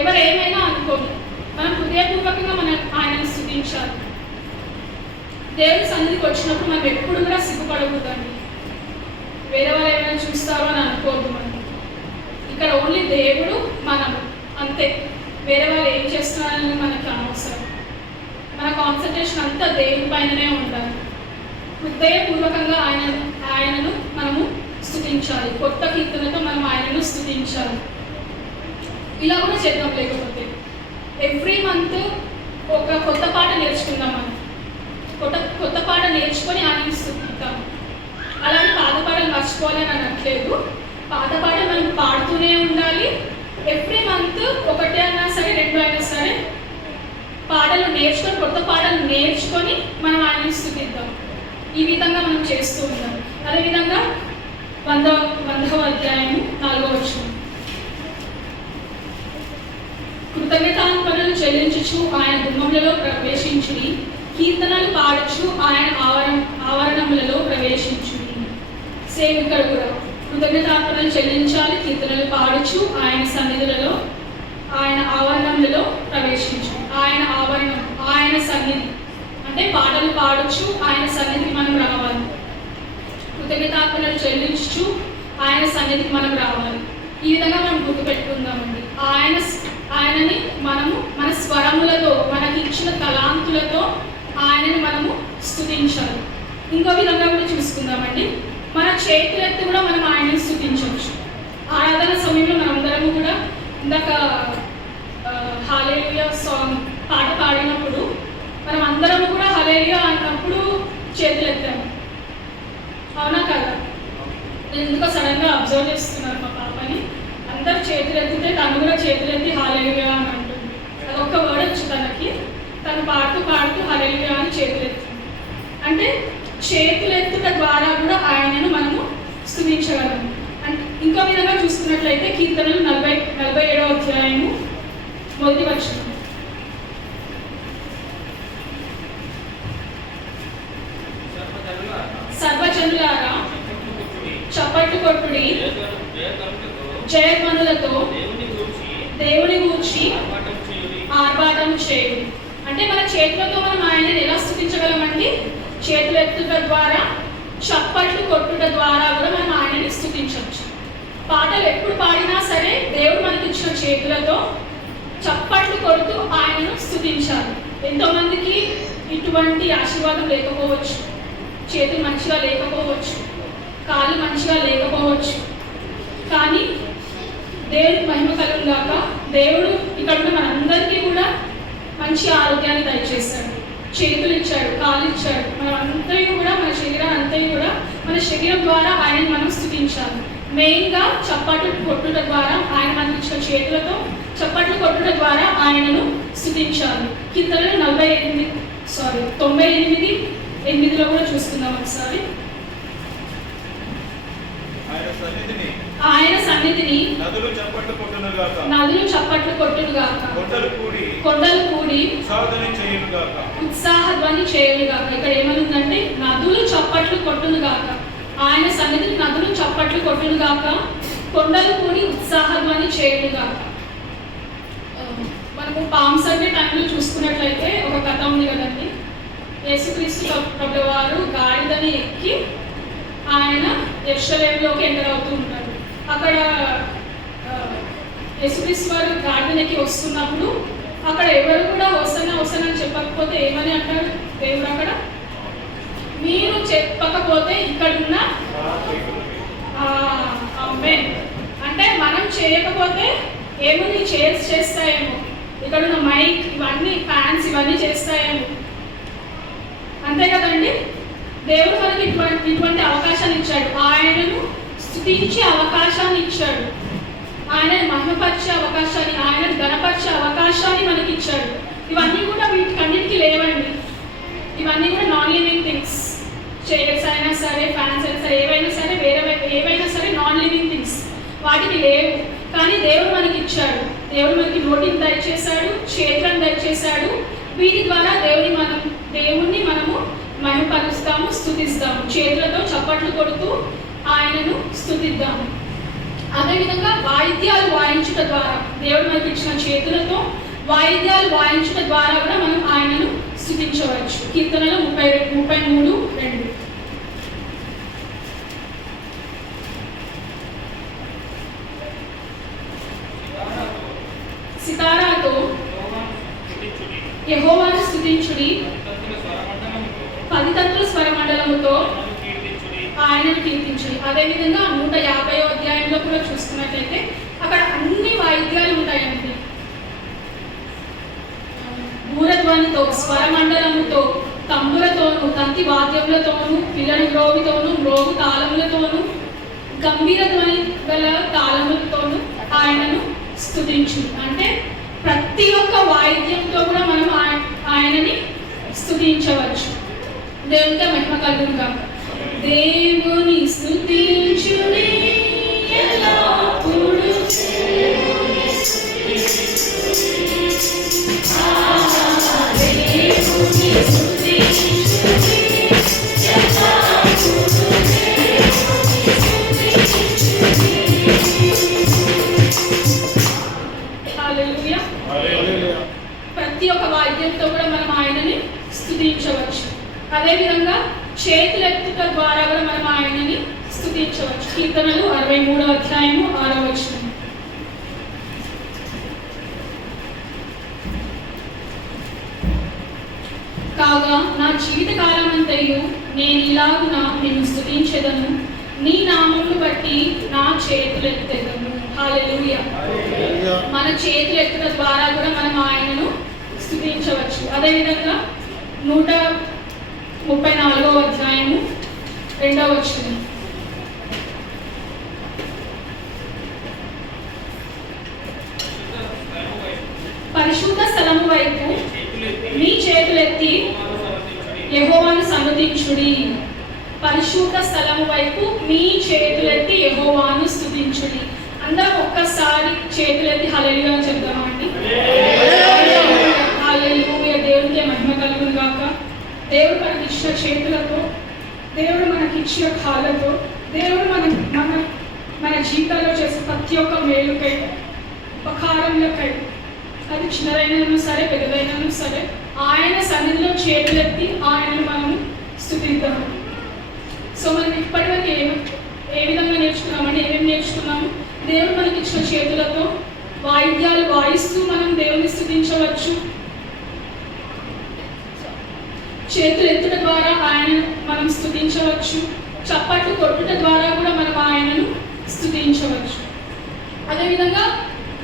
ఎవరు ఏమైనా అనుకోని మనం హృదయపూర్వకంగా మనం ఆయనను స్తుతించాలి. దేవుని సన్నిధికి వచ్చినప్పుడు మనం ఎప్పుడు కూడా సిగ్గుపడకూడదండి. వేరే వాళ్ళు ఏమైనా చూస్తారో అని అనుకోవద్దు. మనం ఇక్కడ ఓన్లీ దేవుడు, మనం అంతే. వేరే వాళ్ళు ఏం చేస్తున్నారని మనకి అనవసరం. మన కాన్సన్ట్రేషన్ అంతా దేవుని పైననే ఉండాలి. హృదయపూర్వకంగా ఆయనను మనము స్తుతించాలి. కొత్త కీర్తనతో మనం ఆయనను స్తుతించాలి. ఇలా కూడా చేద్దాం. లేకపోతే ఎవ్రీ మంత్ ఒక కొత్త పాట నేర్చుకుందాం. మనం కొత్త పాట నేర్చుకొని ఆయన స్తుతిద్దాం. అలాగే పాత పాటలు మర్చిపోవాలని అనట్లేదు. పాత పాటలు మనం పాడుతూనే ఉండాలి. ఎవ్రీ మంత్ ఒకటి అయినా సరే 2 అయినా సరే పాటలు నేర్చుకొని కొత్త పాటలు నేర్చుకొని మనం ఆయన స్తుతిద్దాం. ఈ విధంగా మనం చేస్తూ ఉంటాం. అదేవిధంగా 100వ అధ్యాయము 4వ వచనం. కృతజ్ఞతార్పణలు చెల్లించుచు ఆయన గుమ్మములలో ప్రవేశించుడి, కీర్తనలు పాడుచు ఆయన ఆవరణములలో ప్రవేశించుడి. సేమ్ ఇక్కడ కూడా కృతజ్ఞతార్పణలు చెల్లించాలి, కీర్తనలు పాడుచు ఆయన సన్నిధులలో ఆయన ఆవరణములలో ప్రవేశించు. ఆయన ఆవరణం, ఆయన సన్నిధి అంటే పాటలు పాడొచ్చు, ఆయన సన్నిధికి మనం రావాలి. కృతజ్ఞతార్పణలు చెల్లించు ఆయన సన్నిధికి మనం రావాలి. ఈ విధంగా మనం గుర్తుపెట్టుకుందామండి. ఆయనని మనము మన స్వరములతో, మనకి ఇచ్చిన తలాంతులతో ఆయనని మనము స్తుతించాలి. ఇంకో విధంగా కూడా చూసుకుందామండి. మన చేతులెత్తి కూడా మనం ఆయనని స్తుతించవచ్చు. ఆరాధన సమయంలో మనందరము కూడా ఇందాక హల్లెలూయా సాంగ్ పాట పాడినప్పుడు మనం అందరము కూడా హల్లెలూయా అన్నప్పుడు చేతులెత్తాము, అవునా కదా? నేను ఎందుకో సడన్గా అబ్జర్వ్ చేస్తున్నాను మా పాపని. అందరు చేతులెత్తితే తను కూడా చేతులెత్తి హల్లెలూయా అని అంటుంది. అదొక్క వర్డ్ వచ్చి తను పాడుతూ హల్లెలూయా అని చేతులెత్తింది. అంటే చేతులెత్తుట ద్వారా కూడా ఆయనను మనము స్తుతించగలము. అంటే ఇంకో విధంగా చూసుకున్నట్లయితే కీర్తనలు 47వ అధ్యాయము 1వ వచనం. సర్వజనులారా చప్పట్లు కొట్టుడి, జయధ్వనులతో దేవుని గూర్చి ఆర్భాటం చేయుడి. అంటే మన చేతులతో మనం ఆయనని ఎలా స్తుతించగలమండి? చేతులు ఎత్తుట ద్వారా, చప్పట్లు కొట్టుట ద్వారా కూడా మనం ఆయనని స్తుతించవచ్చు. పాటలు ఎప్పుడు పాడినా సరే దేవుడు మనకి ఇచ్చిన చేతులతో చప్పట్లు కొడుతూ ఆయనను స్తుతించాలి. ఎంతోమందికి ఇటువంటి ఆశీర్వాదం లేకపోవచ్చు, చేతులు మంచిగా లేకపోవచ్చు, కాళ్ళు మంచిగా లేకపోవచ్చు. కానీ దేవుడికి మహిమ కలుగుగాక. దేవుడు ఇక్కడ ఉన్న మనందరికీ కూడా మంచి ఆరోగ్యాన్ని దయచేస్తాడు, చేతులు ఇచ్చాడు, కాళ్ళు ఇచ్చాడు. మనం అంతయు కూడా మన శరీరం అంతయు కూడా మన శరీరం ద్వారా ఆయనని మనం స్తుతించాలి. మెయిన్గా చప్పట్లు కొట్టుట ద్వారా, ఆయన మనకి ఇచ్చిన చేతులతో చప్పట్లు కొట్టుట ద్వారా ఆయనను స్తుతించాలి. కీర్తనలు 98:8లో కూడా చూసుకుందాం ఒకసారి. ఆయన సన్నిధిని నదులు చప్పట్లు కొట్టునుగాక, కొండలు కూడి ఉత్సాహధ్వని చేయునుగాక. ఇక్కడ ఏమనుందంటే నదులు చప్పట్లు కొట్టునుగాక, ఆయన సన్నిధిని నదులు చప్పట్లు కొట్టునుగాక, కొండలు కూడి ఉత్సాహధ్వని చేయునుగాక. మనము పామ్ సండే టైంలో చూసుకున్నట్లయితే ఒక కథ ఉంది కదండి. యేసుక్రీస్తు ప్రభువారు గాడిదని ఎక్కి ఆయన యెరూషలేములోకి ఎంటర్ అవుతూ ఉంటాడు. అక్కడ యేసుక్రీస్తు వారు గాడిదనికి వస్తున్నప్పుడు అక్కడ ఎవరు కూడా హోసన్నా అని చెప్పకపోతే ఏమని అంటారు దేవుడు? అక్కడ మీరు చెప్పకపోతే ఇక్కడున్న ఆమేన్ అంటే మనం చేయకపోతే ఏముంది, చైర్స్ చేస్తాయేమో, ఇక్కడున్న మైక్ ఇవన్నీ, ఫ్యాన్స్ ఇవన్నీ చేస్తాయేమో, అంతే కదండి. దేవుడు మనకి ఇటువంటి అవకాశాన్ని ఇచ్చాడు. ఆయనను స్తుతించే అవకాశాన్ని ఇచ్చాడు, ఆయనను మహిమపరిచే అవకాశాన్ని, ఆయనను ఘనపరిచే అవకాశాన్ని మనకి ఇచ్చాడు. ఇవన్నీ కూడా వీటికన్నిటికీ లేవండి. ఇవన్నీ కూడా నాన్ లివింగ్ థింగ్స్. చైర్స్ అయినా సరే, ఫ్యాన్స్ అయినా సరే, ఏవైనా సరే, ఏవైనా సరే నాన్ లివింగ్ థింగ్స్, వాటికి లేవు. కానీ దేవుడు మనకి ఇచ్చాడు. దేవుడు మనకి నోటిని దయచేశాడు, చేతులను దయచేశాడు. వీటి ద్వారా దేవుణ్ణి మనము మహిమపరుస్తాము, స్తుతిస్తాము. చేతులతో చప్పట్లు కొడుతూ ఆయనను స్తుతిద్దాము. అదేవిధంగా వాయిద్యాలు వాయించుట ద్వారా, దేవుడు మనకి ఇచ్చిన చేతులతో వాయిద్యాలు వాయించుట ద్వారా కూడా మనం ఆయనను స్తుతించవచ్చు. కీర్తనలు 33:2. సితారాతో యెహోవాను స్తుతించుడి, 10 తంతుల స్వరమండలముతో ఆయనను కీర్తించుడి. అదేవిధంగా 150వ అధ్యాయంలో కూడా చూసుకున్నట్లయితే అక్కడ అన్ని వాయిద్యాలు ఉంటాయండి. భూరధ్వనితో, స్వరమండలముతో, తంబులతోను, తంతి వాద్యములతోను, పిల్లని మ్రోగితోను, మ్రోగు తాళములతోను, గంభీర ధ్వని గల తాళములతోను ఆయనను స్తుతించు. అంటే ప్రతి ఒక్క వాయిద్యంతో కూడా మనం ఆయనని స్తుతించవచ్చు. దేవునితో మహిమ కలుగును గాక. దేవుని స్తుతించుడి ఎల్లప్పుడూ, దేవుని స్తుతించుడి హల్లెలూయా. ప్రతి ఒక్క వాయిద్యంతో కూడా మనం ఆయనని స్తుతించవచ్చు. అదేవిధంగా చేతులెత్తుట ద్వారా కూడా మనం ఆయనని స్తుతించవచ్చు. కీర్తనలు 63వ అధ్యాయము 6వ వచనం. కాగా నా జీవిత కాలమంతయు నేను ఇలాగున నిన్ను స్తుతించెదను, నీ నామమును బట్టి నా చేతులెత్తెదను. హల్లెలూయా. మన చేతులెత్తుట ద్వారా కూడా మనం ఆయనను స్తుతించవచ్చు. అదేవిధంగా 134వ అధ్యాయము 2వ వచనం. పరిశుద్ధ స్థలము వైపు మీ చేతులెత్తి యెహోవాను సన్నుతించుడి. పరిశుద్ధ స్థలము వైపు మీ చేతులెత్తి యెహోవాను స్తుతించుడి. అందరం ఒక్కసారి చేతులెత్తి హల్లెలూయా చెప్తామండి. హల్లెలూయా. దేవునికే మహిమ కలుగును గాక. దేవుడు మనకిచ్చిన చేతులతో, దేవుడు మనకిచ్చిన కాళ్ళతో, దేవుడు మన జీవితాల్లో చేసే ప్రతి ఒక్క మేలుకై, ఉపకారములకై, అది చిన్నదైనా సరే పెద్దదైనా సరే ఆయన సన్నిధిలో చేతులెత్తి ఆయనను మనం స్తుతిద్దాము. సో మనం ఇప్పటివరకు ఏ విధంగా నేర్చుకున్నామండి? ఏమేమి నేర్చుకున్నాము? దేవుడు మనకి ఇచ్చిన చేతులతో వాయిద్యాలు వాయిస్తూ మనం దేవుని స్తుతించవచ్చు. చేతులు ఎత్తుట ద్వారా ఆయనను మనం స్తుతించవచ్చు. చప్పట్లు కొట్టుట ద్వారా కూడా మనం ఆయనను స్తుతించవచ్చు. అదేవిధంగా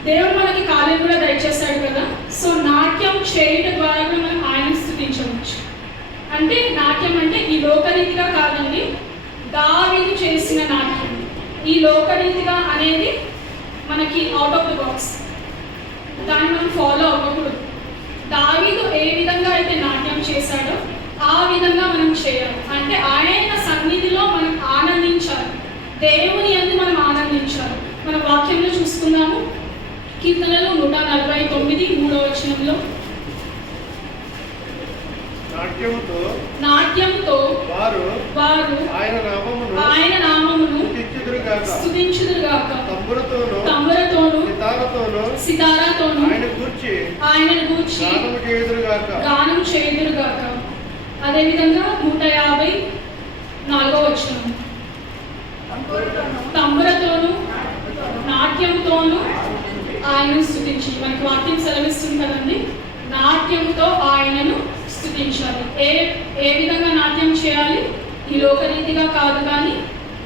దేవుడు మనకి కాలం కూడా దయచేస్తాడు కదా. సో నాట్యం చేయుట ద్వారా కూడా మనం ఆయనను స్తుతించవచ్చు. అంటే నాట్యం అంటే ఈ లోకరీతిగా కాదండి, దావీదు చేసిన నాట్యం. ఈ లోకరీతిగా అనేది మనకి అవుట్ ఆఫ్ ద బాక్స్, దాన్ని మనం ఫాలో అవ్వకూడదు. దావీదు ఏ విధంగా అయితే నాట్యం చేశాడో ఆ విధంగా మనం చేయాలి. అంటే ఆయన సన్నిధిలో మనం ఆనందించాలి, దేవుని యందు మనం ఆనందించాలి. మన వాక్యంలో చూసుకుందాము. కీర్తనలు 149 3వ వచనంలో, నాట్యంతో వారు ఆయన నామమును స్తుతించుదురుగాక, తంబురతోను సితారాతోను ఆయనను గూర్చి గానం చేయుదురుగాక. అదేవిధంగా 154వ వచనం, తంబురతోను నాట్యంతోను ఆయనను స్తుతించి. మనకి వాక్యం సెలవిస్తుంది కదండి, నాట్యంతో ఆయనను స్తుతించాలి. ఏ విధంగా నాట్యం చేయాలి? ఈ లోకరీతిగా కాదు, కానీ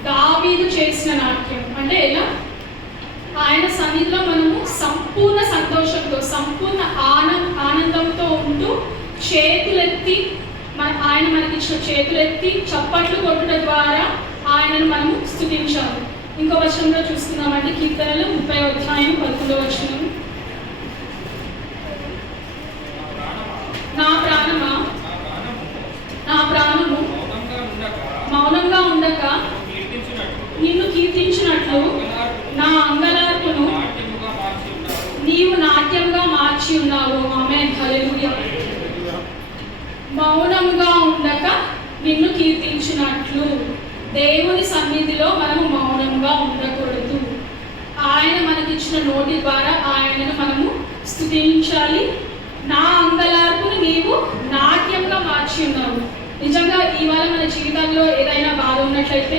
దావీదు చేసిన నాట్యం. అంటే ఎలా? ఆయన సన్నిధిలో మనము సంపూర్ణ సంతోషంతో, సంపూర్ణ ఆనందంతో ఉంటూ చేతులెత్తి, ఆయన మనకిచ్చిన చేతులెత్తి చప్పట్లు కొట్టుట ద్వారా ఆయనను మనము స్తుతించాలి. ఇంకో వచనంలో చూస్తున్నామండి. కీర్తనలు 30వ అధ్యాయం 11వ వచనం, నా ప్రాణము మౌనంగా ఉండక నిన్ను కీర్తించినట్లు నా అంగలార్పును నీవు నాట్యంగా మార్చి ఉన్నావు. ఆమేన్. హల్లెలూయా. మౌనముగా ఉండక నిన్ను కీర్తించినట్లు. దేవుని సన్నిధిలో మనము మౌనంగా ఉండకూడదు. ఆయన మనకిచ్చిన నోటి ద్వారా ఆయనను మనము స్తుతించాలి. నా అంగలార్పును నీవు నాట్యంగా మార్చి ఉన్నావు. నిజంగా ఇవాళ మన జీవితాల్లో ఏదైనా బాధ ఉన్నట్లయితే,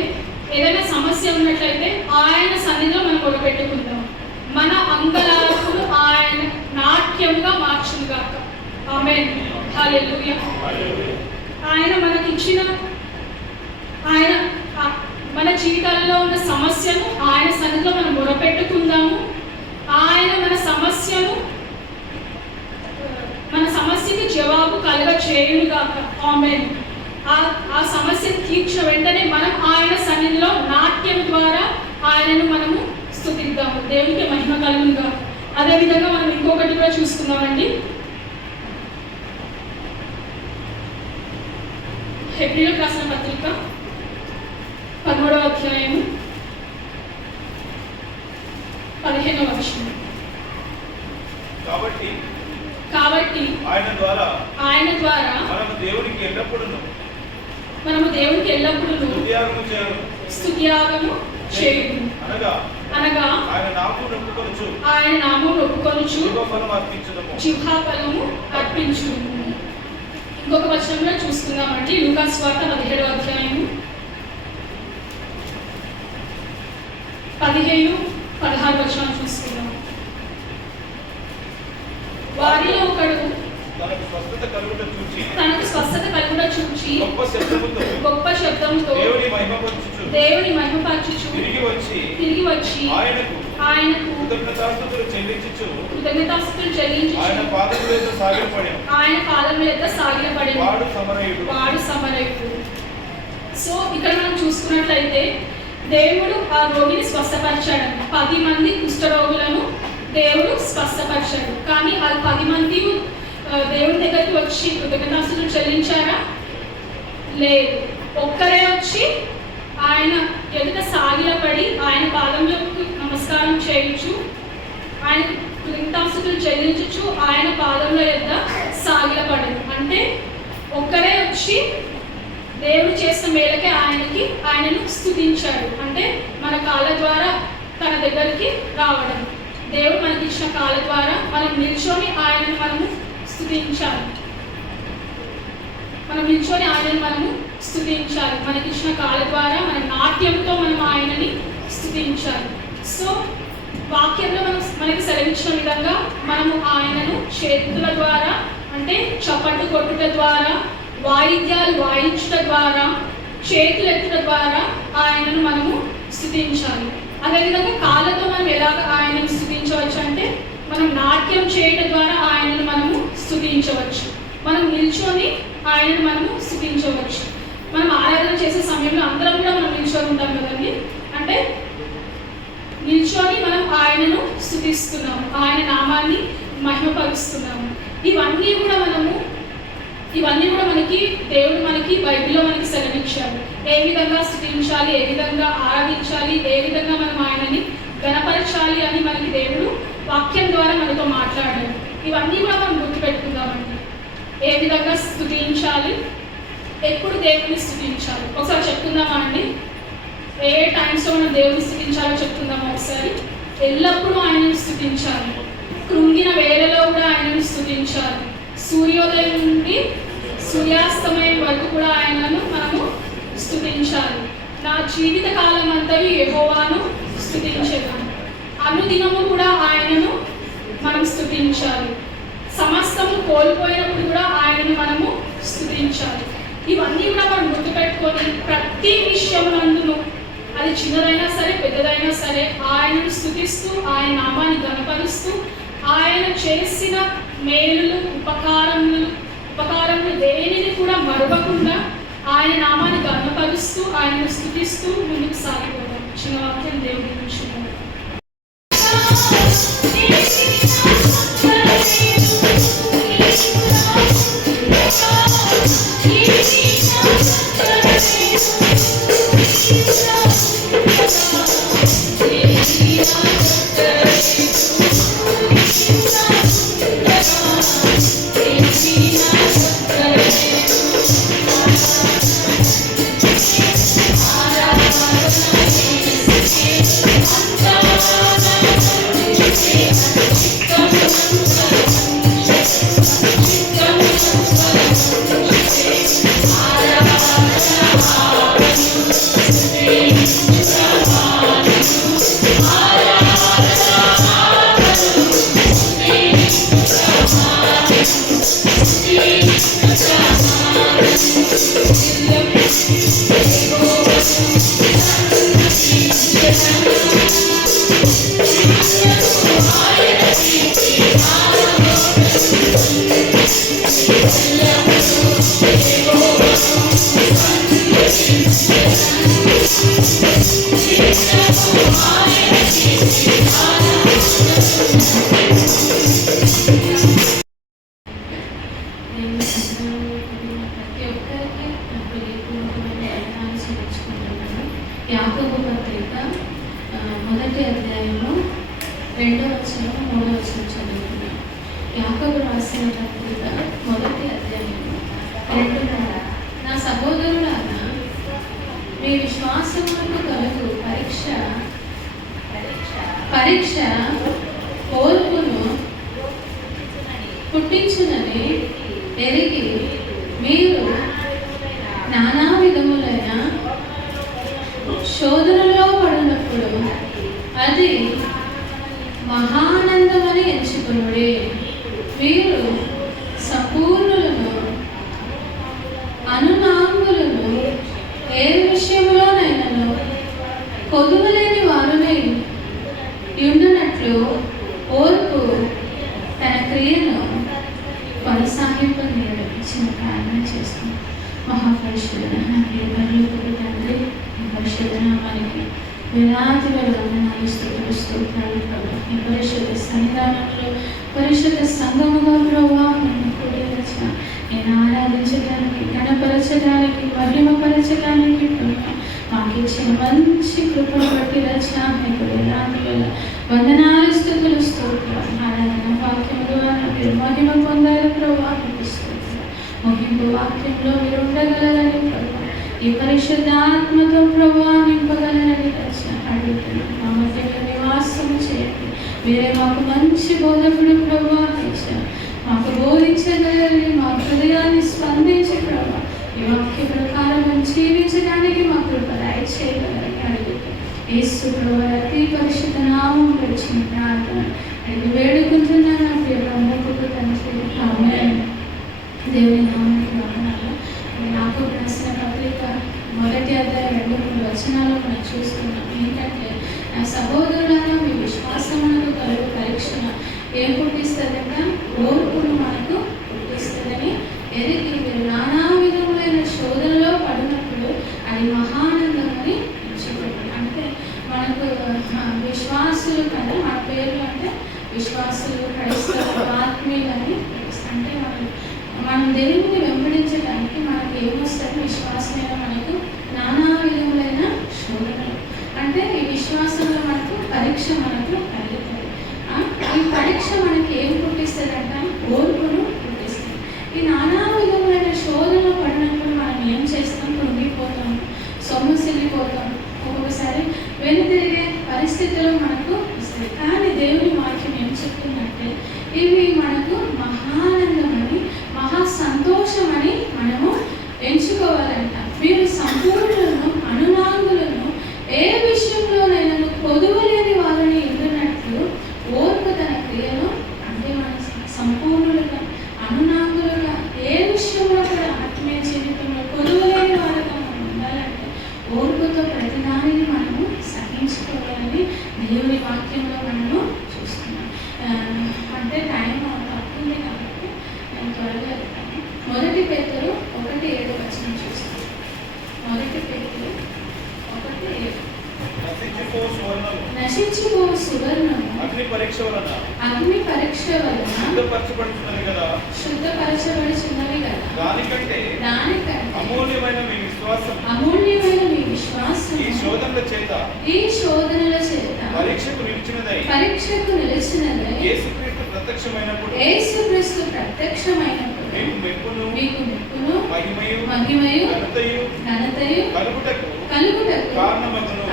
ఏదైనా సమస్య ఉన్నట్లయితే ఆయన సన్నిధిలో మనం మొదలుపెట్టుకుందాం. మన అంగలార్పును ఆయన నాట్యంగా మార్చుగాక. ఆమేన్. హల్లెలూయా. ఆయన మనకిచ్చిన మన జీవితాల్లో ఉన్న సమస్యను ఆయన సన్నిధిలో మనం మొరపెట్టుకుందాము. ఆయన మన సమస్యకి జవాబు కలుగ చేయునుగాక. ఆమేన్. ఆ సమస్యను తీర్చిన వెంటనే మనం ఆయన సన్నిధిలో నాట్యం ద్వారా ఆయనను మనము స్తుతిద్దాము. దేవునికి మహిమ కలుగునుగాక. అదేవిధంగా మనం ఇంకొకటి కూడా చూస్తున్నామండి. హెబ్రీయులకు రాసిన పత్రిక 13వ అధ్యాయము 15వ వచనం. కాబట్టి ఆయన ద్వారా మనము దేవునికి ఎల్లప్పుడూ స్తుతియాగము చేయుము. అనగా ఆయన నామమును ఒప్పుకొనుచు జిహ్వాఫలము అర్పించుము. ఇంకొక వచనంలో చూస్తున్నామండి. లూకా సువార్త 17వ అధ్యాయము 15-16 వచనాలు చూస్తున్నాం. వారిలో ఒకడు తనకు స్వస్థత కలుగుట చూచి గొప్ప శబ్దంతో దేవుని మహిమపరచుచు తిరిగి వచ్చి ఆయనకు కృతజ్ఞతాస్తుతులు చెల్లించుచు ఆయన పాదముల యొద్ద సాగిలపడి వాడు సమరయుడు. సో ఇక్కడ మనం చూసుకున్నట్లయితే దేవుడు ఆ రోగిని స్వస్థపరిచాడు. 10 మంది కుష్ఠరోగులను దేవుడు స్వస్థపరిచాడు. కానీ ఆ 10 మంది దేవుని దగ్గరికి వచ్చి కృతజ్ఞతాస్తుతులు చెల్లించారా? లేదు. ఒక్కరే వచ్చి ఆయన ఎదుట సాగిలపడి ఆయన పాదములకు నమస్కారం చేయించు, ఆయన కృతజ్ఞతాస్తుతులు చెల్లించుచు ఆయన పాదముల యొద్ద సాగిలపడను. అంటే ఒక్కరే వచ్చి దేవుడు చేసిన మేలకే ఆయనను స్తుతించాడు. అంటే మన కాళ్ళ ద్వారా తన దగ్గరికి రావడం. దేవుడు మనకి ఇచ్చిన కాళ్ళ ద్వారా మనం నిల్చొని ఆయనను మనము స్తుతించాలి. మనకి ఇచ్చిన కాళ్ళ ద్వారా మన నాట్యంతో మనం ఆయనని స్తుతించాలి. సో వాక్యంలో మనకి సెలవించిన విధంగా మనము ఆయనను చేతుల ద్వారా, అంటే చప్పట్లు కొట్టుట ద్వారా, వాయిద్యాలు వాయించుట ద్వారా, చేతులు ఎత్తుట ద్వారా ఆయనను మనము స్తుతించాలి. అదేవిధంగా కాళ్ళతో మనం ఎలాగ ఆయనను స్తుతించవచ్చు అంటే మనం నాట్యం చేయడం ద్వారా ఆయనను మనము స్తుతించవచ్చు. మనం నిల్చొని ఆయనను మనము స్తుతించవచ్చు. మనం ఆరాధన చేసే సమయంలో అందరం కూడా మనం నిల్చొని ఉంటాం కదండి. అంటే నిల్చొని మనం ఆయనను స్తుతిస్తున్నాము, ఆయన నామాన్ని మహిమపరుస్తున్నాము. ఇవన్నీ కూడా మనకి దేవుడు మనకి బైబిల్లో మనకి సెలవిచ్చాడు. ఏ విధంగా స్తుతించాలి, ఏ విధంగా ఆరాధించాలి, ఏ విధంగా మనం ఆయనని గణపరచాలి అని మనకి దేవుడు వాక్యం ద్వారా మనతో మాట్లాడాడు. ఇవన్నీ కూడా మనం గుర్తుపెట్టుకుందామండి. ఏ విధంగా స్తుతించాలి, ఎప్పుడు దేవుని స్తుతించాలి ఒకసారి చెప్పుకుందామా అండి. ఏ టైమ్స్లో మనం దేవుని స్తుతించాలో చెప్పుకుందామా ఒకసారి. ఎల్లప్పుడూ ఆయనను స్తుతించాలి. కృంగిన వేళలో కూడా ఆయనను స్తుతించాలి. సూర్యోదయం నుండి సూర్యాస్తమయం వరకు కూడా ఆయనను మనము స్తుతించాలి. నా జీవిత కాలం అంతయు యెహోవాను స్తుతించేదాను. అనుదినము కూడా ఆయనను మనం స్తుతించాలి. సమస్తము కోల్పోయినప్పుడు కూడా ఆయనను మనము స్తుతించాలి. ఇవన్నీ కూడా మనం గుర్తుపెట్టుకొని ప్రతి విషయమునందును, అది చిన్నదైనా సరే పెద్దదైనా సరే, ఆయనను స్తుతిస్తూ ఆయన నామాన్ని గణపరుస్తూ ఆయన చేసిన మేలులు ఉపకారములు దేనిని కూడా మరవకుండా ఆయన నామాన్ని గణపరుస్తూ ఆయనను స్తుతిస్తూ ముందుకు సాగిపోతాం. చిన్న వాక్యం దేవుడి నుంచి. I'm యాకోబు పత్రిక మొదటి అధ్యాయము 2వ వచనం 3వ వచనం చదువుతున్నాం. యాకోబు రాసిన పత్రిక మొదటి అధ్యాయము 2వ నా సహోదరులారా, మీ విశ్వాసములకు కలుగు పరీక్ష ఓర్పును పుట్టించునని ఎరిగి మీరు నానా విధములైన శోధనలో పడినప్పుడు అది మహానందమని ఎంచుకునుడి. మీరు సంపూర్ణులను అనునాంగులను ఏ విషయంలోనైనాను కొదువలేని వారునై ఉండునట్లు ఓర్పు తన క్రియను కొనసాగింపనీయడం. చిన్న ప్రార్థన చేస్తుంది. మహాపరిశుద్ధుడ పరలోకపు తండ్రి, ఈ పరిశుద్ధ నామానికి వేలాది వందనాలు, స్తుతులు, స్తోత్రాలు ప్రభు. ఈ పరిశుద్ధ సన్నిధానంలో పరిశుద్ధ సంఘముగా ప్రభు నిన్ను కూడి వచ్చిన నేను ఆరాధించడానికి, గణపరచడానికి, మహిమపరచడానికి ప్రభు మాకు ఇచ్చిన మంచి కృపను బట్టి రచన మీకు వేలాది వందనాలు, స్తుతులు, స్తోత్రాలు. ఆరాధన వాక్యం ద్వారా మీరు మహిమ పొందాలి ప్రభు. ముగింపు వాక్యంలో మీరు ఉండగలరని ప్రభు, ఈ పరిశుద్ధాత్మతో ప్రభు నింపగలరని అడుగుతున్నాను. మా మధ్య నివాసం చేయండి. మీరే మాకు మంచి బోధకుడు ప్రభు, మాకు బోధించగలరని, మా హృదయాన్ని స్పందించి ప్రభు ఈ వాక్య ప్రకారం జీవించడానికి మాకు కృపదయ చేయగలరని అడుగుతున్నాను. యేసు ప్రభు అతి పరిశుద్ధ నామం వచ్చిన ప్రార్థన అడిగి వేడుకుంటున్నాను. నా ప్రియ బ్రహ్మకు తండ్రి, ఆమేన్. దేవుని నామానికి వందనాలు. నాకు రాసిన పత్రిక మొదటి అధ్యాయం 2-3 వచనాలు మనం చూస్తున్నాం. ఏంటంటే, నా సహోదరులారా, మీ విశ్వాసమునకు కలుగు పరీక్షణ ఏం పుట్టిస్తుందంట? ఓర్పును మనకు పుట్టిస్తుందని ఎరిగి మీరు నానా విధములైన శోధనలో పడినప్పుడు అది మహానందమని ఎంచుకోండి. అంటే మనకు విశ్వాసులు కదా, మన పేర్లు అంటే విశ్వాసులు, క్రైస్తవులు, ఆత్మీయులని అంటే మనం దేవుని వెంబడించడానికి మనకు ఏమొస్తుంది? విశ్వాసమైన మనకు నానా విధములైన శోధనలు. అంటే ఈ విశ్వాసంలో మనకు పరీక్ష మనకు కలుగుతుంది. ఈ పరీక్ష మనకి ఏం పుట్టిస్తుందంట? ఓర్పును పుట్టిస్తుంది. ఈ నానా విధములైన శోధనలో పడినప్పుడు మనం ఏం చేస్తాం? కృంగిపోతాం, సొమ్మసిల్లిపోతాం, ఒక్కొక్కసారి వెనుతిరిగే పరిస్థితులు మనకు వస్తాయి. కానీ దేవుని వాక్యం ఏం చెప్తుందంటే, ఇవి మనకు మహానందమని, మహా సంతోషమని మనము ఎంచుకోవాలంట. మీరు సంపూర్ణులను, అనునాంగులను ఏ విషయంలోనైనా కొదువలేని వారిని ఉండినట్లు ఓర్పు తన క్రియను, అంటే మన సంపూర్ణులుగా, అనునాంగులుగా, ఏ విషయంలో కూడా ఆత్మీయ జీవితంలో కొదువలేని వారుగా మనం ఉండాలంటే ఓర్పుతో ప్రతిదానిని మనము సహించుకోవాలని దేవుని వాక్యంలో మనము చూస్తున్నాం. అంటే టైం తక్కువ కాబట్టి నేను త్వరగా చెప్తాను. మొదటి పేతురు 1:7 వచనం చూస్తాను. మొదటి పేతురు 1:7 నశించిపో సువర్ణము అగ్ని పరీక్ష వలన శుద్ధపరచబడుచున్నవి కదా, దానికంటే అమూల్యమైన మీ విశ్వాసం ఈ శోధనల చేత పరీక్షకు నిలిచినదై యేసుక్రీస్తు ప్రత్యక్షమైనప్పుడు మీకు మెప్పును మహిమయు ఘనతయు కలుగుటకు కారణమగును.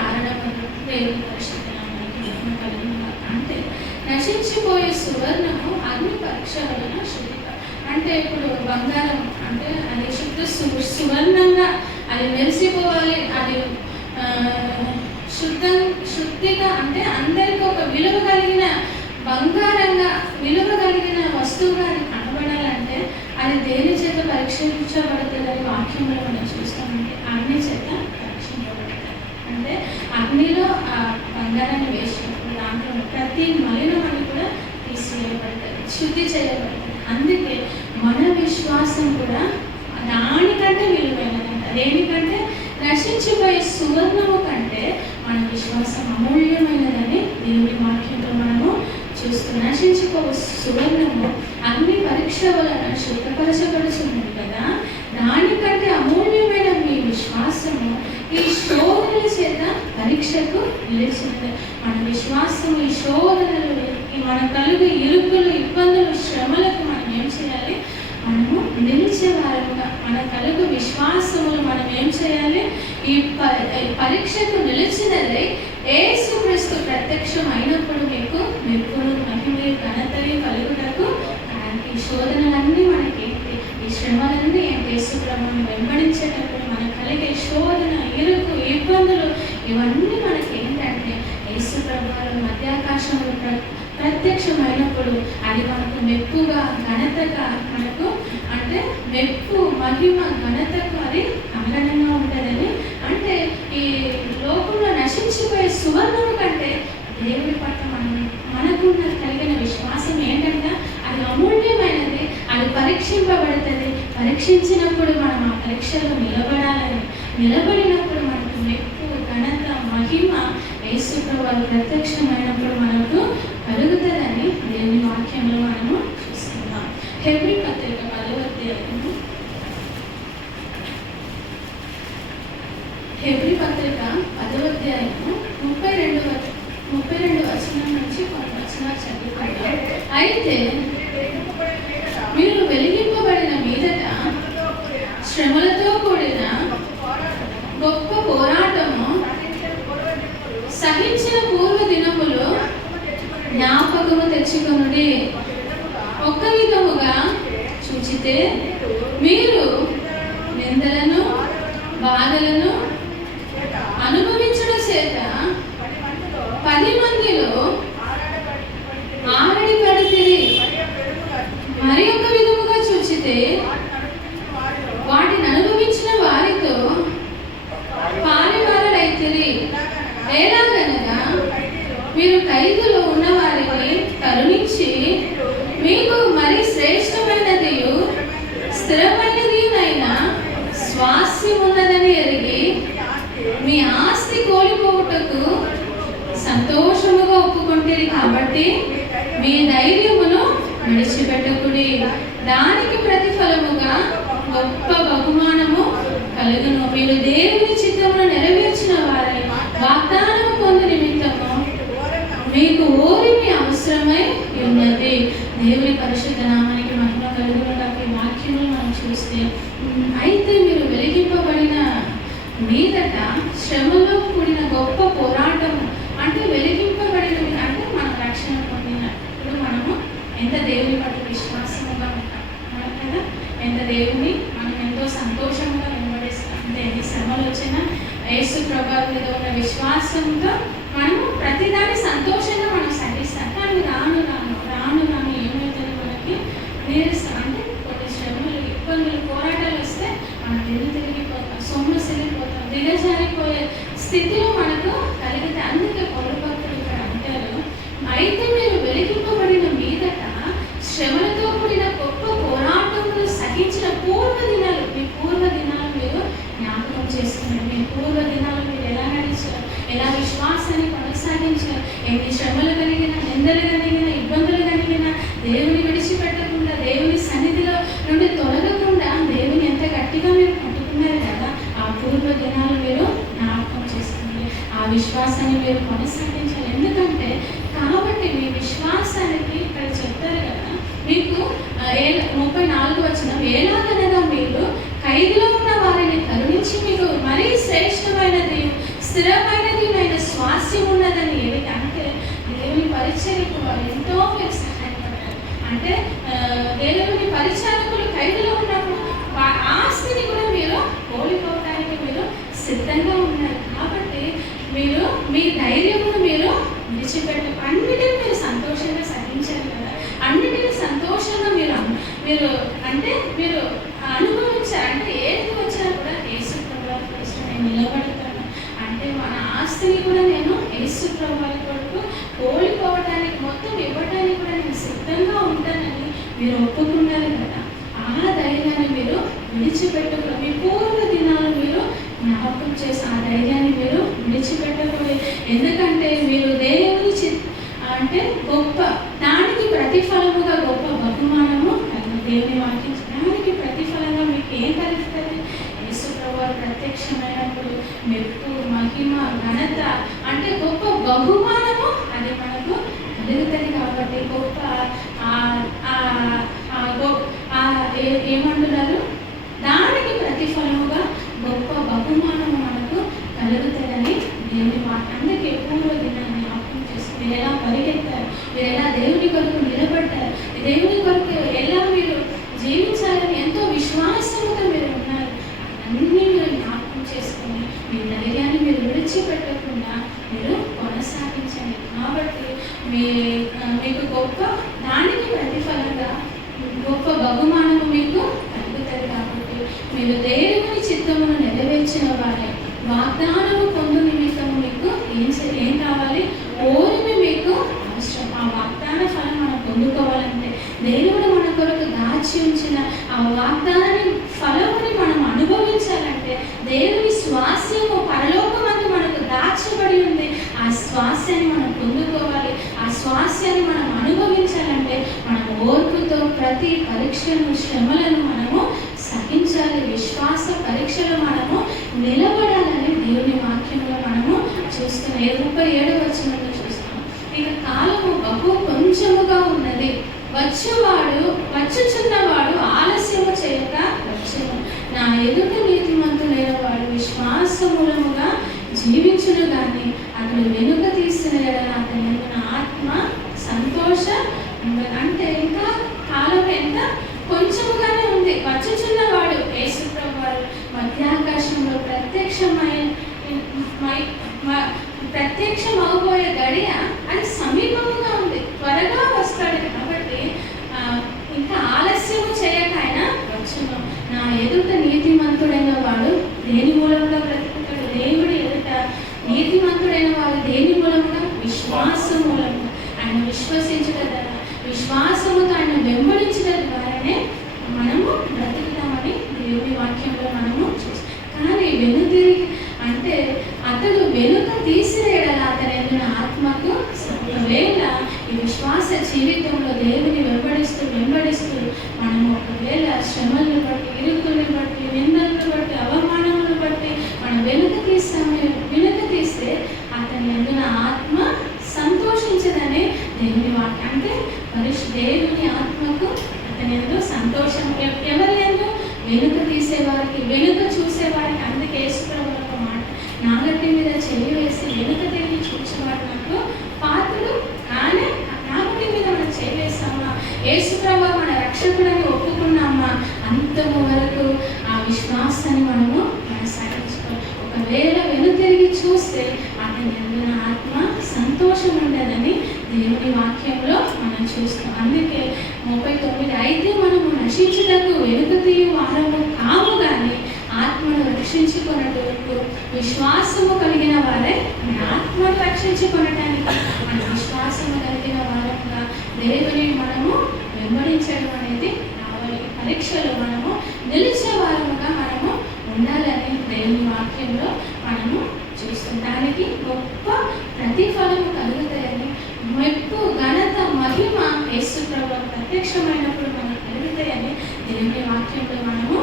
అంటే నశించిపోయే సువర్ణము అగ్ని పరీక్ష వలన అంటే ఇప్పుడు బంగారం అంటే అది సువర్ణంగా అది మెరిసిపోవాలి, అది శుద్ధిగా, అంటే అందరికీ ఒక విలువ కలిగిన బంగారంగా, విలువ కలిగిన వస్తువుగా అది కనబడాలంటే అది దేని చేత పరీక్షించబడుతుందని వాక్యంలో మనం చూస్తామంటే అగ్ని చేత పరీక్షించబడుతుంది. అంటే అగ్నిలో ఆ బంగారాన్ని వేసినప్పుడు దాంట్లో ప్రతి మలినమని కూడా తీసివేయబడుతుంది, శుద్ధి చేయబడుతుంది. అందుకే మన విశ్వాసం కూడా దానికంటే విలువైనదంట. దేనికంటే? నశించిపోయే సువర్ణము కంటే మన విశ్వాసం అమూల్యమైనదని దేవుని వాక్యంలో మనము చూస్తున్నాం. నశించిపోయే సువర్ణము అగ్ని పరీక్ష వలన శుద్ధపరచబడుచున్నది కదా, దానికంటే అమూల్యమైన మీ విశ్వాసము ఈ శోధనల చేత పరీక్షకు నిలిచినది. మన విశ్వాసము ఈ శోధనలు, మన కలుగు ఇరుకులు, ఇబ్బందులు, శ్రమలకు మనం ఏం చేయాలి? మనము నిలిచేవారుగా మన కలుగు విశ్వాసములు మనం ఏం చేయాలి? ఈ పరీక్షకు నిలిచినదై యేసుక్రీస్తు ప్రత్యక్షం అయినప్పుడు మీకు మెప్పును, మహిమయు, ఘనతయు కలుగుటకు. ఈ శోధనలన్నీ మనకేంటి? ఈ శ్రమలన్నీ యేసు ప్రభువుని వెంబడించేటప్పుడు మనకు కలిగే శోధన, ఇరుకు, ఇబ్బందులు ఇవన్నీ మనకేంటంటే యేసు ప్రభువు మధ్యాకాశంలో ప్రత్యక్షమైనప్పుడు అది మనకు మెప్పుగా, ఘనతగా, మనకు అంటే మెప్పు, మహిమ, ఘనతకు అది కారణంగా ఉంటుందని. అంటే ఈ లోకంలో నశించిపోయే సువర్ణము కంటే దేవుడి పట్ల మనకున్న కలిగిన విశ్వాసం ఏంటంటే అది అమూల్యమైనది. అది పరీక్షింపబడుతుంది. పరీక్షించినప్పుడు మనం ఆ పరీక్షలో నిలబడాలని, నిలబడినప్పుడు మనకు మెప్పు, ఘనత, మహిమ యేసు ప్రభువు ప్రత్యక్షమైనప్పుడు మనకు కలుగుతుందని దేవుని వాక్యంలో మనము చూస్తున్నాం. హెబ్రీ పత్రిక 10వ అధ్యాయము, హెబ్రీ పత్రిక 10వ అధ్యాయము 32 వచనం నుంచి కొన్ని వచనాలు చదువుకుంటాం. అయితే మీరు వెలిగింపబడిన మీదట శ్రమలతో కూడిన గొప్ప పోరాటము సహించిన పూర్వ దినములు జ్ఞాపకము తెచ్చుకొనుడి. ఒక్క విధముగా చూచితే మీరు నిందలను, బాధలను అనుభవించడం చేత 10 మందిలో ఆరడిపడితిరి. మరి ఒక విధముగా చూచితే వాటిని అనుభవించిన వారితో పాలివారలైతిరి. ఎలాగనగా మీరు ఖైదులో ఉన్న వారిని కరుణించి మీకు మరి శ్రేష్టమైనదియు స్థిరమైనదినైన స్వాస్యం ఉన్నదని ఎరిగి మీ ఆస్తి కోల్పోవుటకు సంతోషముగా ఒప్పుకుంటేది. కాబట్టి మీ ధైర్యమును విడిచిపెట్టకుడి. దానికి ప్రతిఫలముగా గొప్ప బహుమానము కలుగును. మీరు దేవుని చిత్తమును నెరవేర్చిన వారై వాగ్దానము పొందు నిమిత్తము మీకు ఓరిమి అవసరమై ఉన్నది. దేవుని పరిశుద్ధ నామానికి మహిమ కలుగునగాక. ఈ వాక్యములు మనం చూస్తే, అయితే మీరు వెలిగింపబడిన మీదట శ్రమలో కూడిన గొప్ప పోరాటము, అంటే వెలిగింపబడిన అంటే మన రక్షణ పొందినప్పుడు మనము ఎంత దేవుని పట్ల విశ్వాసముగా ఉంటాం కదా, ఎంత దేవుని మనం ఎంతో సంతోషంగా వెంబడిస్తాం. అంటే ఎన్ని శ్రమలు వచ్చినా యేసు ప్రభువు మీద ఉన్న విశ్వాసంతో మనము ప్రతిదాన్ని సంతోషంగా మనం సహిస్తాం. కానీ రాను రాను రాను రాను ఏమవుతుంది? మనకి నీరసం, అంటే కొన్ని శ్రమలు, ఇబ్బందులు, పోరాటాలు వస్తే మనం తిరిగిపోతాం, సొమ్మసిల్లిపోతాం, దిగజారిపోయే స్థితిలో మనకు కలిగితే. అందుకే పౌలు భక్తుడు ఇక్కడ అంటారు, అయితే మీరు వెలిగింపబడిన మీదట శ్రమలతో కూడిన గొప్ప పోరాటములు సహించిన పూర్వ దినాలు, మీ పూర్వ దినాలు మీరు జ్ఞాపకం చేసుకున్నారు. మీ పూర్వ దినాలు మీరు ఎలా నడిచారు, ఎలా విశ్వాసాన్ని కొనసాగించారు, ఎన్ని శ్రమలు కలిగిన, నిందలు కలిగిన, ఇబ్బందులు కలిగిన దేవుని విడిచిపెట్టకుండా, దేవుని సన్నిధిలో నుండి తొలగకుండా దేవుని ఎంత గట్టిగా మీరు పట్టుకున్నారు కదా. ఆ పూర్వ దినాలు మీరు జ్ఞాపకం చేసుకుని ఆ విశ్వాసాన్ని మీరు కొనసాగించాలి. ఎందుకంటే కాబట్టి మీ విశ్వాసానికి ఇక్కడ చెప్తారు కదా, మీకు 34 వచనం, ఎలాగనగా మీరు ఖైదులో ఉన్న వారిని కరుణించి మీకు మరీ శ్రేష్టమైనది స్థిరమైనదినైన స్వాస్యం ఉన్నదని ఏమిటి అంటే దేవుని పరిచర్యకు వారు ఎంతో మీరు సహాయపడ్డారు. అంటే దేవుని పరిచారకులు ఖైదులో ఉన్నప్పుడు ఆస్తిని కూడా మీరు కోల్పోవడానికి మీరు సిద్ధంగా ఉన్నారు. కాబట్టి మీరు మీ ధైర్యమును మీరు విడిచిపెట్ట, అన్నిటిని మీరు సంతోషంగా సహించారు కదా, అన్నిటిని సంతోషంగా మీరు అంటే మీరు అనుభవించారు. అంటే ఏది వచ్చినా కూడా యేసు ప్రభువు కోసం నేను నిలబడతాను, అంటే మన ఆస్తిని కూడా నేను యేసు ప్రభువు కొరకు కోల్పోవడానికి, మొత్తం ఇవ్వడానికి కూడా నేను సిద్ధంగా ఉంటానని మీరు ఒప్పుకున్నారు కదా. ఆ ధైర్యాన్ని మీరు విడిచిపెట్టకూడదు. మీ పూర్వ దినాలు మీరు జ్ఞాపకం చేసి ఆ ధైర్యాన్ని మీరు విడిచిపెట్టకూడదు. ఎందుకంటే మీరు దేవుని అంటే గొప్ప దానికి ప్రతిఫలముగా గొప్ప బహుమానము దేవుని వాక్యం, దానికి ప్రతిఫలంగా మీకు ఏం కలుగుతుంది? యేసు ప్రభువు ప్రత్యక్షమైనప్పుడు మెప్పు, మహిమ, ఘనత ఘనత అంటే గొప్ప బహుమానము అది మనకు కలుగుతుంది. కాబట్టి గొప్ప ఏమంటున్నారు, దానికి ప్రతిఫలముగా గొప్ప బహుమానము మనకు కలుగుతుందని దేవుని మాట. అందుకే పూర్వ దినాన్ని జ్ఞాపకం చేసుకుని మీరు ఎలా పరిగెత్తారు, మీరు ఎలా దేవుని కొరకు నిలబడ్డారు, దేవుని కొరకు ఎలా మీరు జీవించాలని ఎంతో విశ్వాసంతో మీరు ఉన్నారు. అన్నీ మీరు జ్ఞాపకం చేసుకొని మీ ధైర్యాన్ని మీరు విడిచిపెట్టకుండా మీరు కొనసాగించండి. కాబట్టి మీకు గొప్ప దానికి ప్రతిఫలంగా గొప్ప బహుమానము మీకు కలుగుతుంది. కాబట్టి మీరు దేవుని చిత్తమును నెరవేర్చిన వారే వాగ్దానము పొందు నిమిత్తము మీకు ఏం కావాలి, ఓరిమి మీకు అవసరం. ఆ వాగ్దాన ఫలం మనం పొందుకోవాలంటే, దేవుడు మన కొరకు దాచి ఉంచిన ఆ వాగ్దానాన్ని ఫలముని మనం అనుభవించాలంటే, దేవుని స్వాస్యము పరలోకమందు మనకు దాచబడి ఉంది. ఆ స్వాస్యాన్ని మనం పొందుకోవాలి. ఆ స్వాస్యాన్ని మనం అనుభవించాలంటే మనం ఓర్పుతో ప్రతి పరీక్షను, శ్రమలను మనము సహించాలి. విశ్వాస పరీక్షలు మనము నిలబడాలని దేవుని వాక్యంలో మనము చూస్తున్నాం. 37వ వచనంలో చూస్తాం. ఇక కాలము బహు కొంచెముగా ఉన్నది, వచ్చుచున్నవాడు ఆలస్యము చేయక వచ్చును. నా ఎదుట నీతిమంతులైన వాడు విశ్వాస మూలముగా జీవించును గాని అతడు వెనుక తీసిన ఎడల అతని నా ఆత్మ సంతోష. అంటే ఇంకా కాలం ఎంత కొంచెముగానే ఉంది. వచ్చుచున్నవాడు యేసుప్రభు వారు మధ్యాకాశంలో ప్రత్యక్షమవబోయే గడియ అది సమీపముగా ఉంది, త్వరగా వస్తాడు. కాబట్టి ఇంకా ఆలస్యము చేయక ఆయన వచ్చును. నా ఎదుట నీతిమంతుడైన వాడు దేని మూలంగా బ్రతుకుతాడు? దేవుడి ఎదుట నీతిమంతుడైన వాడు దేని మూలంగా? విశ్వాసం మూలంగా. ఆయన విశ్వసించడం ద్వారా, విశ్వాసముతో ఆయన వెంబడించడం ద్వారానే మనము బ్రతుకుతామని దేవుని వాక్యంలో మనము చూస్తాం. కానీ వెనుతిరిగి అంటే అతడు వెనుక తీసిరేయడల అతని ఆత్మకు ఒకవేళ ఈ విశ్వాస జీవితంలో దేవుని వెంబడిస్తూ మనము ఒకవేళ శ్రమలను బట్టి, ఇరుకులను బట్టి, నిందలను బట్టి, అవమానములను బట్టి మనం వెనుక తీస్తే అతని అందున ఆత్మ సంతోషించదనే దేవుని వాక్యం. అంటే దేవుని ఆత్మకు అతని ఎందు సంతోషం. ఎవరి ఎందు? వెనుక తీసేవారికి, వెనుక చూసేవారికి. అందుకే యేసుప్రభు ఒక మాట, నాగట్టి మీద చెయ్యి వేసి వెనుక తిరిగి చూసేవాడు నాకు పాత్రుడు. కానీ నాగట్టి మీద మనం చెయ్యి వేస్తామా, యేసుప్రభు మన రక్షకుడని ఒప్పుకున్నామా, అంతము వరకు ఆ విశ్వాసాన్ని మనము కొనసాగించుకోవాలి. ఒకవేళ వెనుతిరిగి చూస్తే అతని అందున ఆత్మ సంతోషం ఉండదని దేవుని వాక్యంలో మనం చూస్తాం. అందుకే 39 అయితే మనము నశించుటకు వెనుక తీయు వారము కాము కానీ ఆత్మను రక్షించుకొనుటకు విశ్వాసము కలిగిన వారే మన ఆత్మను రక్షించుకొనటానికి మన విశ్వాసము కలిగిన వారంగా దేవుని మనము వెంబడించడం అనేది రావాలి. పరీక్షలు మనము నిలిచే వారముగా మనము ఉండాలని దేవుని వాక్యంలో మనము చూస్తాం. దానికి గొప్ప ప్రతిఫలము కలుగుతాయని, మెప్పు, ఘనత, మహిమ యేసుప్రభు ప్రత్యక్షమైనప్పుడు మనకు కలుగుతాయని దేవుని వాక్యంలో మనము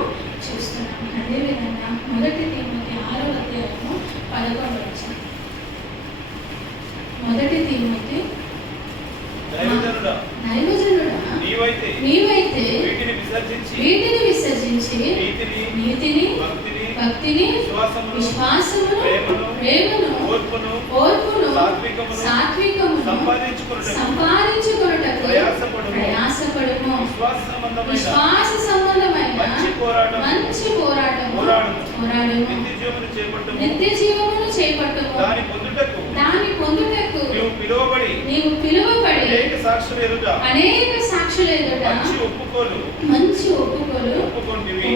చూస్తున్నాం. అదేవిధంగా 1 తిమోతి 6వ అధ్యాయము 11వ వచనం. 1 తిమోతి దైవజనుడా నీవైతే వీటిని విసర్జించి నీతిని, భక్తిని, విశ్వాసమును, ప్రేమను, ఓర్పును, సాత్వికము సంపాదించుకొనుటకు ప్రయాసపడుము. విశ్వాస సంబంధమైన మంచి పోరాటము నిత్య జీవమును చేపట్టుము. దాని పొందుటకు నీవు పిలువబడి అనేక సాక్షుల ఎదుట మంచి ఒప్పుకొంటివి.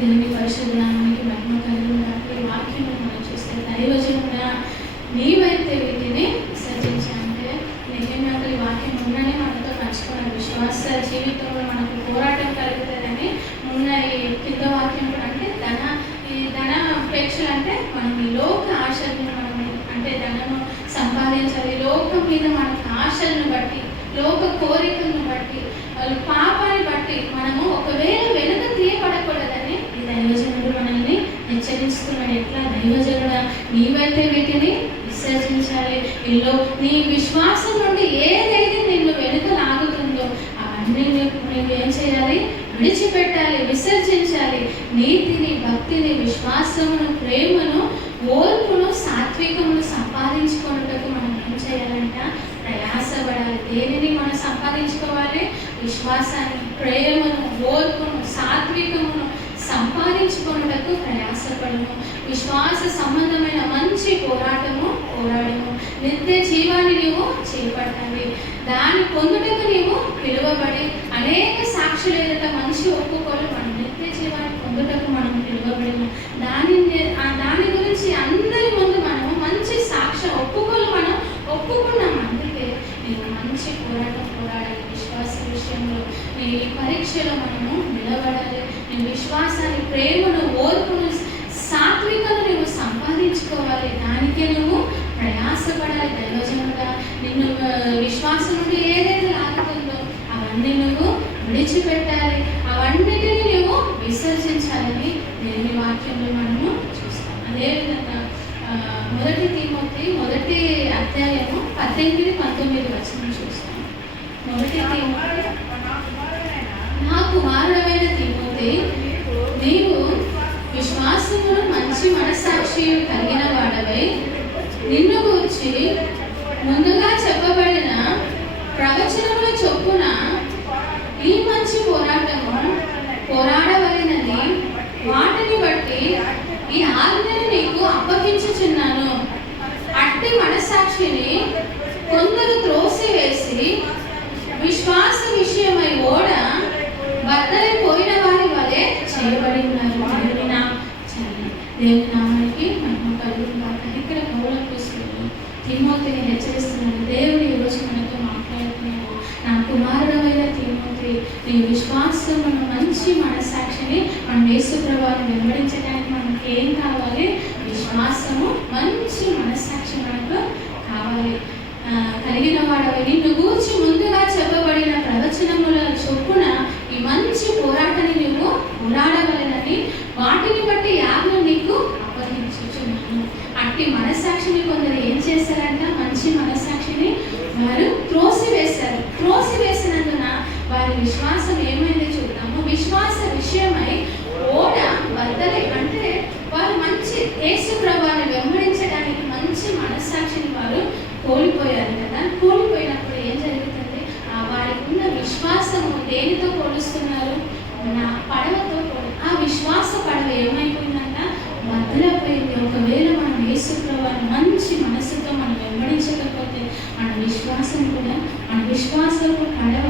దేవుని పరిశుద్ధ నామానికి మహిమ కలుగుగాక. ఈ వాక్యం మనం చూస్తే దైవజనుడా నీవైతే వీటిని విసర్జించాలంటే నిజంగా ఈ వాక్యం ఉన్ననే మనతో మర్చిపోయిన విశ్వాస జీవితంలో మనకు పోరాటం కలుగుతుందని ఉన్న ఈ కింద వాక్యం కూడా. అంటే ధనాపేక్షలు అంటే మనం ఈ లోక ఆశలను మనం అంటే ధనము సంపాదించాలి, లోకం మీద మనకు ఆశలను బట్టి, లోక కోరికలను బట్టి, పాపాన్ని బట్టి మనము ఒకవేళ వెనుక తీయబడకూడదని ఈ దైవజనుడు మనల్ని హెచ్చరిస్తున్నాడు. ఎట్లా దైవజనుడా నీవైతే వీటిని విసర్జించాలి. ఇల్లు నీ విశ్వాసం నుండి ఏదైతే నిన్ను వెనుక లాగుతుందో అవన్నీ నువ్వేం చేయాలి? విడిచిపెట్టాలి, విసర్జించాలి. నీతిని, భక్తిని, విశ్వాసమును, ప్రేమను, ఓర్పును, సాత్వికమును సంపాదించుకున్నట్టుకు మనం ఏం చేయాలంట? ప్రయాసపడాలి. దేనిని మనం సంపాదించుకోవాలి? విశ్వాసాన్ని, ప్రేమను, ఓర్పును, సాత్వికమును సంపాదించుకున్నట్టుకు ప్రయాసపడము. విశ్వాస సంబంధమైన మంచి పోరాడము. నిత్య జీవాన్ని నీవు చేపట్టాలి. దాన్ని పొందుటకు నీవు పిలువబడి అనేక సాక్షుల ఎదుట మంచి ఒప్పుకోలు మనం నిత్య జీవాన్ని పొందుటకు మనం పిలువబడిన దాని గురించి అందరి ముందు మనము మంచి సాక్ష్యం ఒప్పుకోలు మనం ఒప్పుకున్నాం. అందుకే నేను మంచి పోరాడాలి. విశ్వాస విషయంలో నీ పరీక్షలో మనము నిలబడాలి. నీ విశ్వాసాన్ని, ప్రేమను, ఓర్పును, సాత్వికను నువ్వు సంపాదించుకోవాలి. దానికే నువ్వు ప్రయాసపడాలి. దైవజనుడా, నిన్ను విశ్వాసం నుండి ఏదైతే లాగుతుందో అవన్నీ నువ్వు విడిచిపెట్టాలి. అవన్నిటిని నువ్వు విసర్జించాలని దేవుని వాక్యంలో మనము చూస్తాం. అదేవిధంగా 1 తిమోతి 1వ అధ్యాయము 18-19 వచనం చూస్తాం. 1 తిమోతి, నా కుమారుడైన తిమోతి, నీవు విశ్వాసమును మంచి మనస్సాక్షి కలిగిన వాడవై నిన్ను గూర్చి ముందుగా చెప్పబడిన ప్రవచనముల చొప్పున ఈ మంచి పోరాడవలెనని వాటిని బట్టి ఈ ఆజ్ఞను నీకు అప్పగించుచున్నాను. అట్టి మనస్సాక్షిని కొందరు త్రోసివేసి విశ్వాస విషయమై ఓడ బద్దలైపోయిన వారి వలె చేయబడి ఉన్నారు. దేవుని నామానికి మహిమ కలుగునుగాక. ఇక్కడ పౌలపుస్తకుడు తిమోతిని హెచ్చరిస్తున్నాడు. దేవుడు ఈరోజు మనతో మాట్లాడుతున్నాడు. నా కుమారుడమైన తిమోతి, నీ విశ్వాసమును, మంచి మనస్సాక్షిని మనం యేసు ప్రభువుని వెంబడించడానికి మనకి ఏం కావాలి? విశ్వాసము, మంచి మనస్సాక్షి మనకు కావాలి. కలిగిన వాడవి నిన్ను గూర్చి ముందుగా చెప్పబడిన ప్రవచనముల చొప్పున ఈ మంచి పోరాటాన్ని నువ్వు పోరాడవలెనని వాటిని బట్టి యాజ్ఞను నీకు అప్పగించుచున్నాను. అట్టి మనస్సాక్షిని కొందరు ఏం చేశారంట? మంచి మనస్సాక్షిని వారు త్రోసివేసినందున వారి విశ్వాసం ఏమైంది చూద్దాము. విశ్వాస విషయమై ఓడ బద్దలై, అంటే వారు మంచి యేసు ప్రభువుని వెంబడించడానికి మంచి మనస్సాక్షిని వారు కోల్పోయారు కదా. కోల్పోయినప్పుడు ఏం జరుగుతుంది? వారికి ఉన్న విశ్వాసము దేనితో పోలుస్తున్నారు? నా పడవతో ఆ విశ్వాస పడవ ఏమైపోయిందంట? బద్దలైపోయింది. ఒకవేళ మనం యేసు ప్రభువుని మంచి మనసుతో మనం వెంబడించకపోతే మన విశ్వాసం కూడా, మన విశ్వాసపు పడవ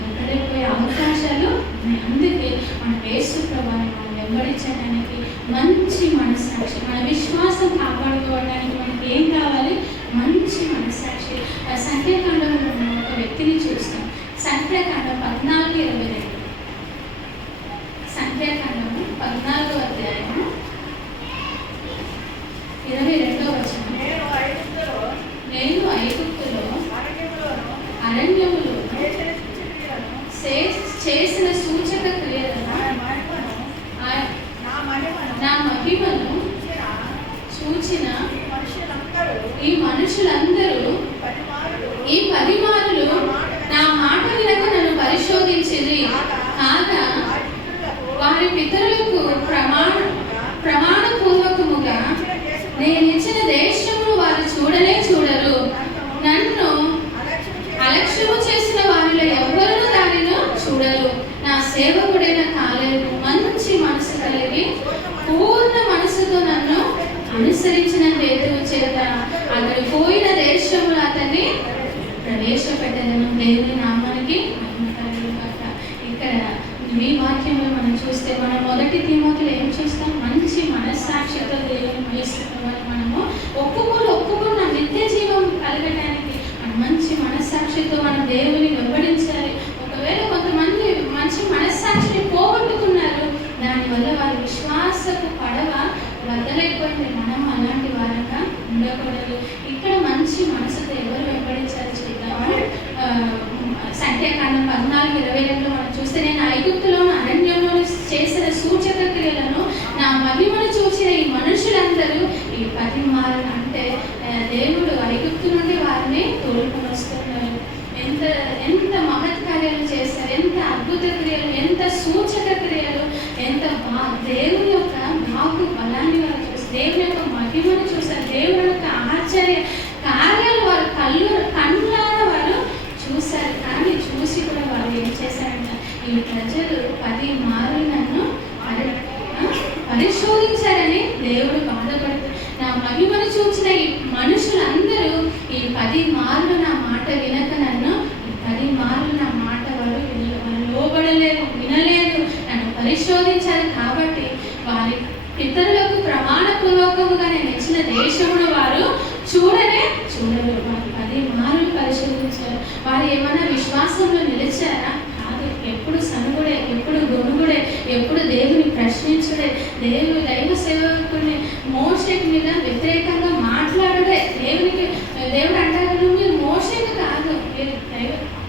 బద్దలైపోయే అవకాశాలు ఉన్నాయి. అందుకే మన యేసు ప్రభువుని మనం వెంబడించడానికి మంచి మనస్సాక్షి, మన విశ్వాసం కాపాడుకోవడానికి మనకి ఏం కావాలి? మంచి మనస్సాక్షి. సంఖ్యాకాండంలో మనం ఒక వ్యక్తిని చూస్తాం. సంఖ్యాకాండం 14:22. సంఖ్యాకాండము 14వ అధ్యాయము 22వ వచనం. నేను ఐగుప్తులో అరణ్యములో చేసిన సూచక క్రియలను, నా మహిమను చూచిన ఈ మనుషులందరూ ఈ 10 మారులు నా మాట వినక నన్ను పరిశోధించింది. కాగా వారి పితరులకు ప్రమాణపూర్వకముగా నేను ఇచ్చిన దేశమును వారు చూడరు. నన్ను అలక్ష్యము చేసిన వారిలో ఎవరు దానిని చూడరు. నా సేవకుడైన కాలేబు మంచి మనసు కలిగి పూర్ణ మనసుతో నన్ను అనుసరించిన హేతువు చేత అతడు పోయిన దేశములు అతన్ని ప్రవేశపెట్టదను. దేవుని నామానికి మహిమ కలుగుగాక. ఇక్కడ మీ వాక్యంలో మనం చూస్తే మనం 1 తిమోతిలో ఏం చూస్తాం? మంచి మనస్సాక్షితో దేవుని మహిస్తున్నవారు మనము ఒప్పుకున్న నిత్య జీవం కలగడానికి మనం మంచి మనస్సాక్షితో మనం దేవుని వెంబడించాలి. ఒకవేళ కొంతమంది మంచి మనస్సాక్షిని పోగొట్టుకున్నారు, దానివల్ల వారి విశ్వాసపు పడవ బద్దలైపోయింది. మనం అలాంటి వారంగా ఉండకూడదు. ఇక్కడ మంచి మనసుతో ఎవరు వెంబడించారు చూద్దాము. సంఖ్యాకాండం 14:22 మనం చూస్తే, నేను ఐగుప్తులో అరణ్యంలో చేసిన సూచక క్రియలను, నా మహిమను చూసిన ఈ మనుషులందరూ ఈ 10 మారులు తోలుకొని వస్తున్నారు. ఎంత ఎంత మహత్కార్యాలు చేశారు, ఎంత అద్భుత క్రియలు, ఎంత సూచక క్రియలు, ఎంత దేవుని యొక్క బాగు బలాన్ని వారు చూసి, దేవుని యొక్క మహిమను చూశారు, దేవుని యొక్క ఆశ్చర్య కార్యాలు వారు కళ్ళారా వారు చూశారు. కానీ చూసి కూడా వారు ఏం చేశారంట, ఈ ప్రజలు 10 మార్లు నన్ను పరిశోధించారని దేవుడు బాధపడుతూ, నా మహిమను చూసిన ఈ మనుషులందరూ ఈ 10 మార్లు నా మాట వినక నన్ను 10 మార్లు నా మాట వారు లోబడలేదు, వినలేదు, నన్ను పరిశోధించారు. కాబట్టి వారి పితరులకు ప్రమాణపూర్వకముగా నేను ఇచ్చిన దేశమును వారు చూడరు. వారు 10 మార్లు పరిశోధించారు. వారు ఏమైనా విశ్వాసంలో నిలిచారా? కాదు. ఎప్పుడు సనుగుడే, ఎప్పుడు గొనుగుడే, ఎప్పుడు దేవుని ప్రశ్నించుడే, దైవ సేవకుని మోషే మీద వ్యతిరేకంగా మాట్లాడుడే. దేవుడు అంటారు, మీరు మోషేకు కాదు, మీరు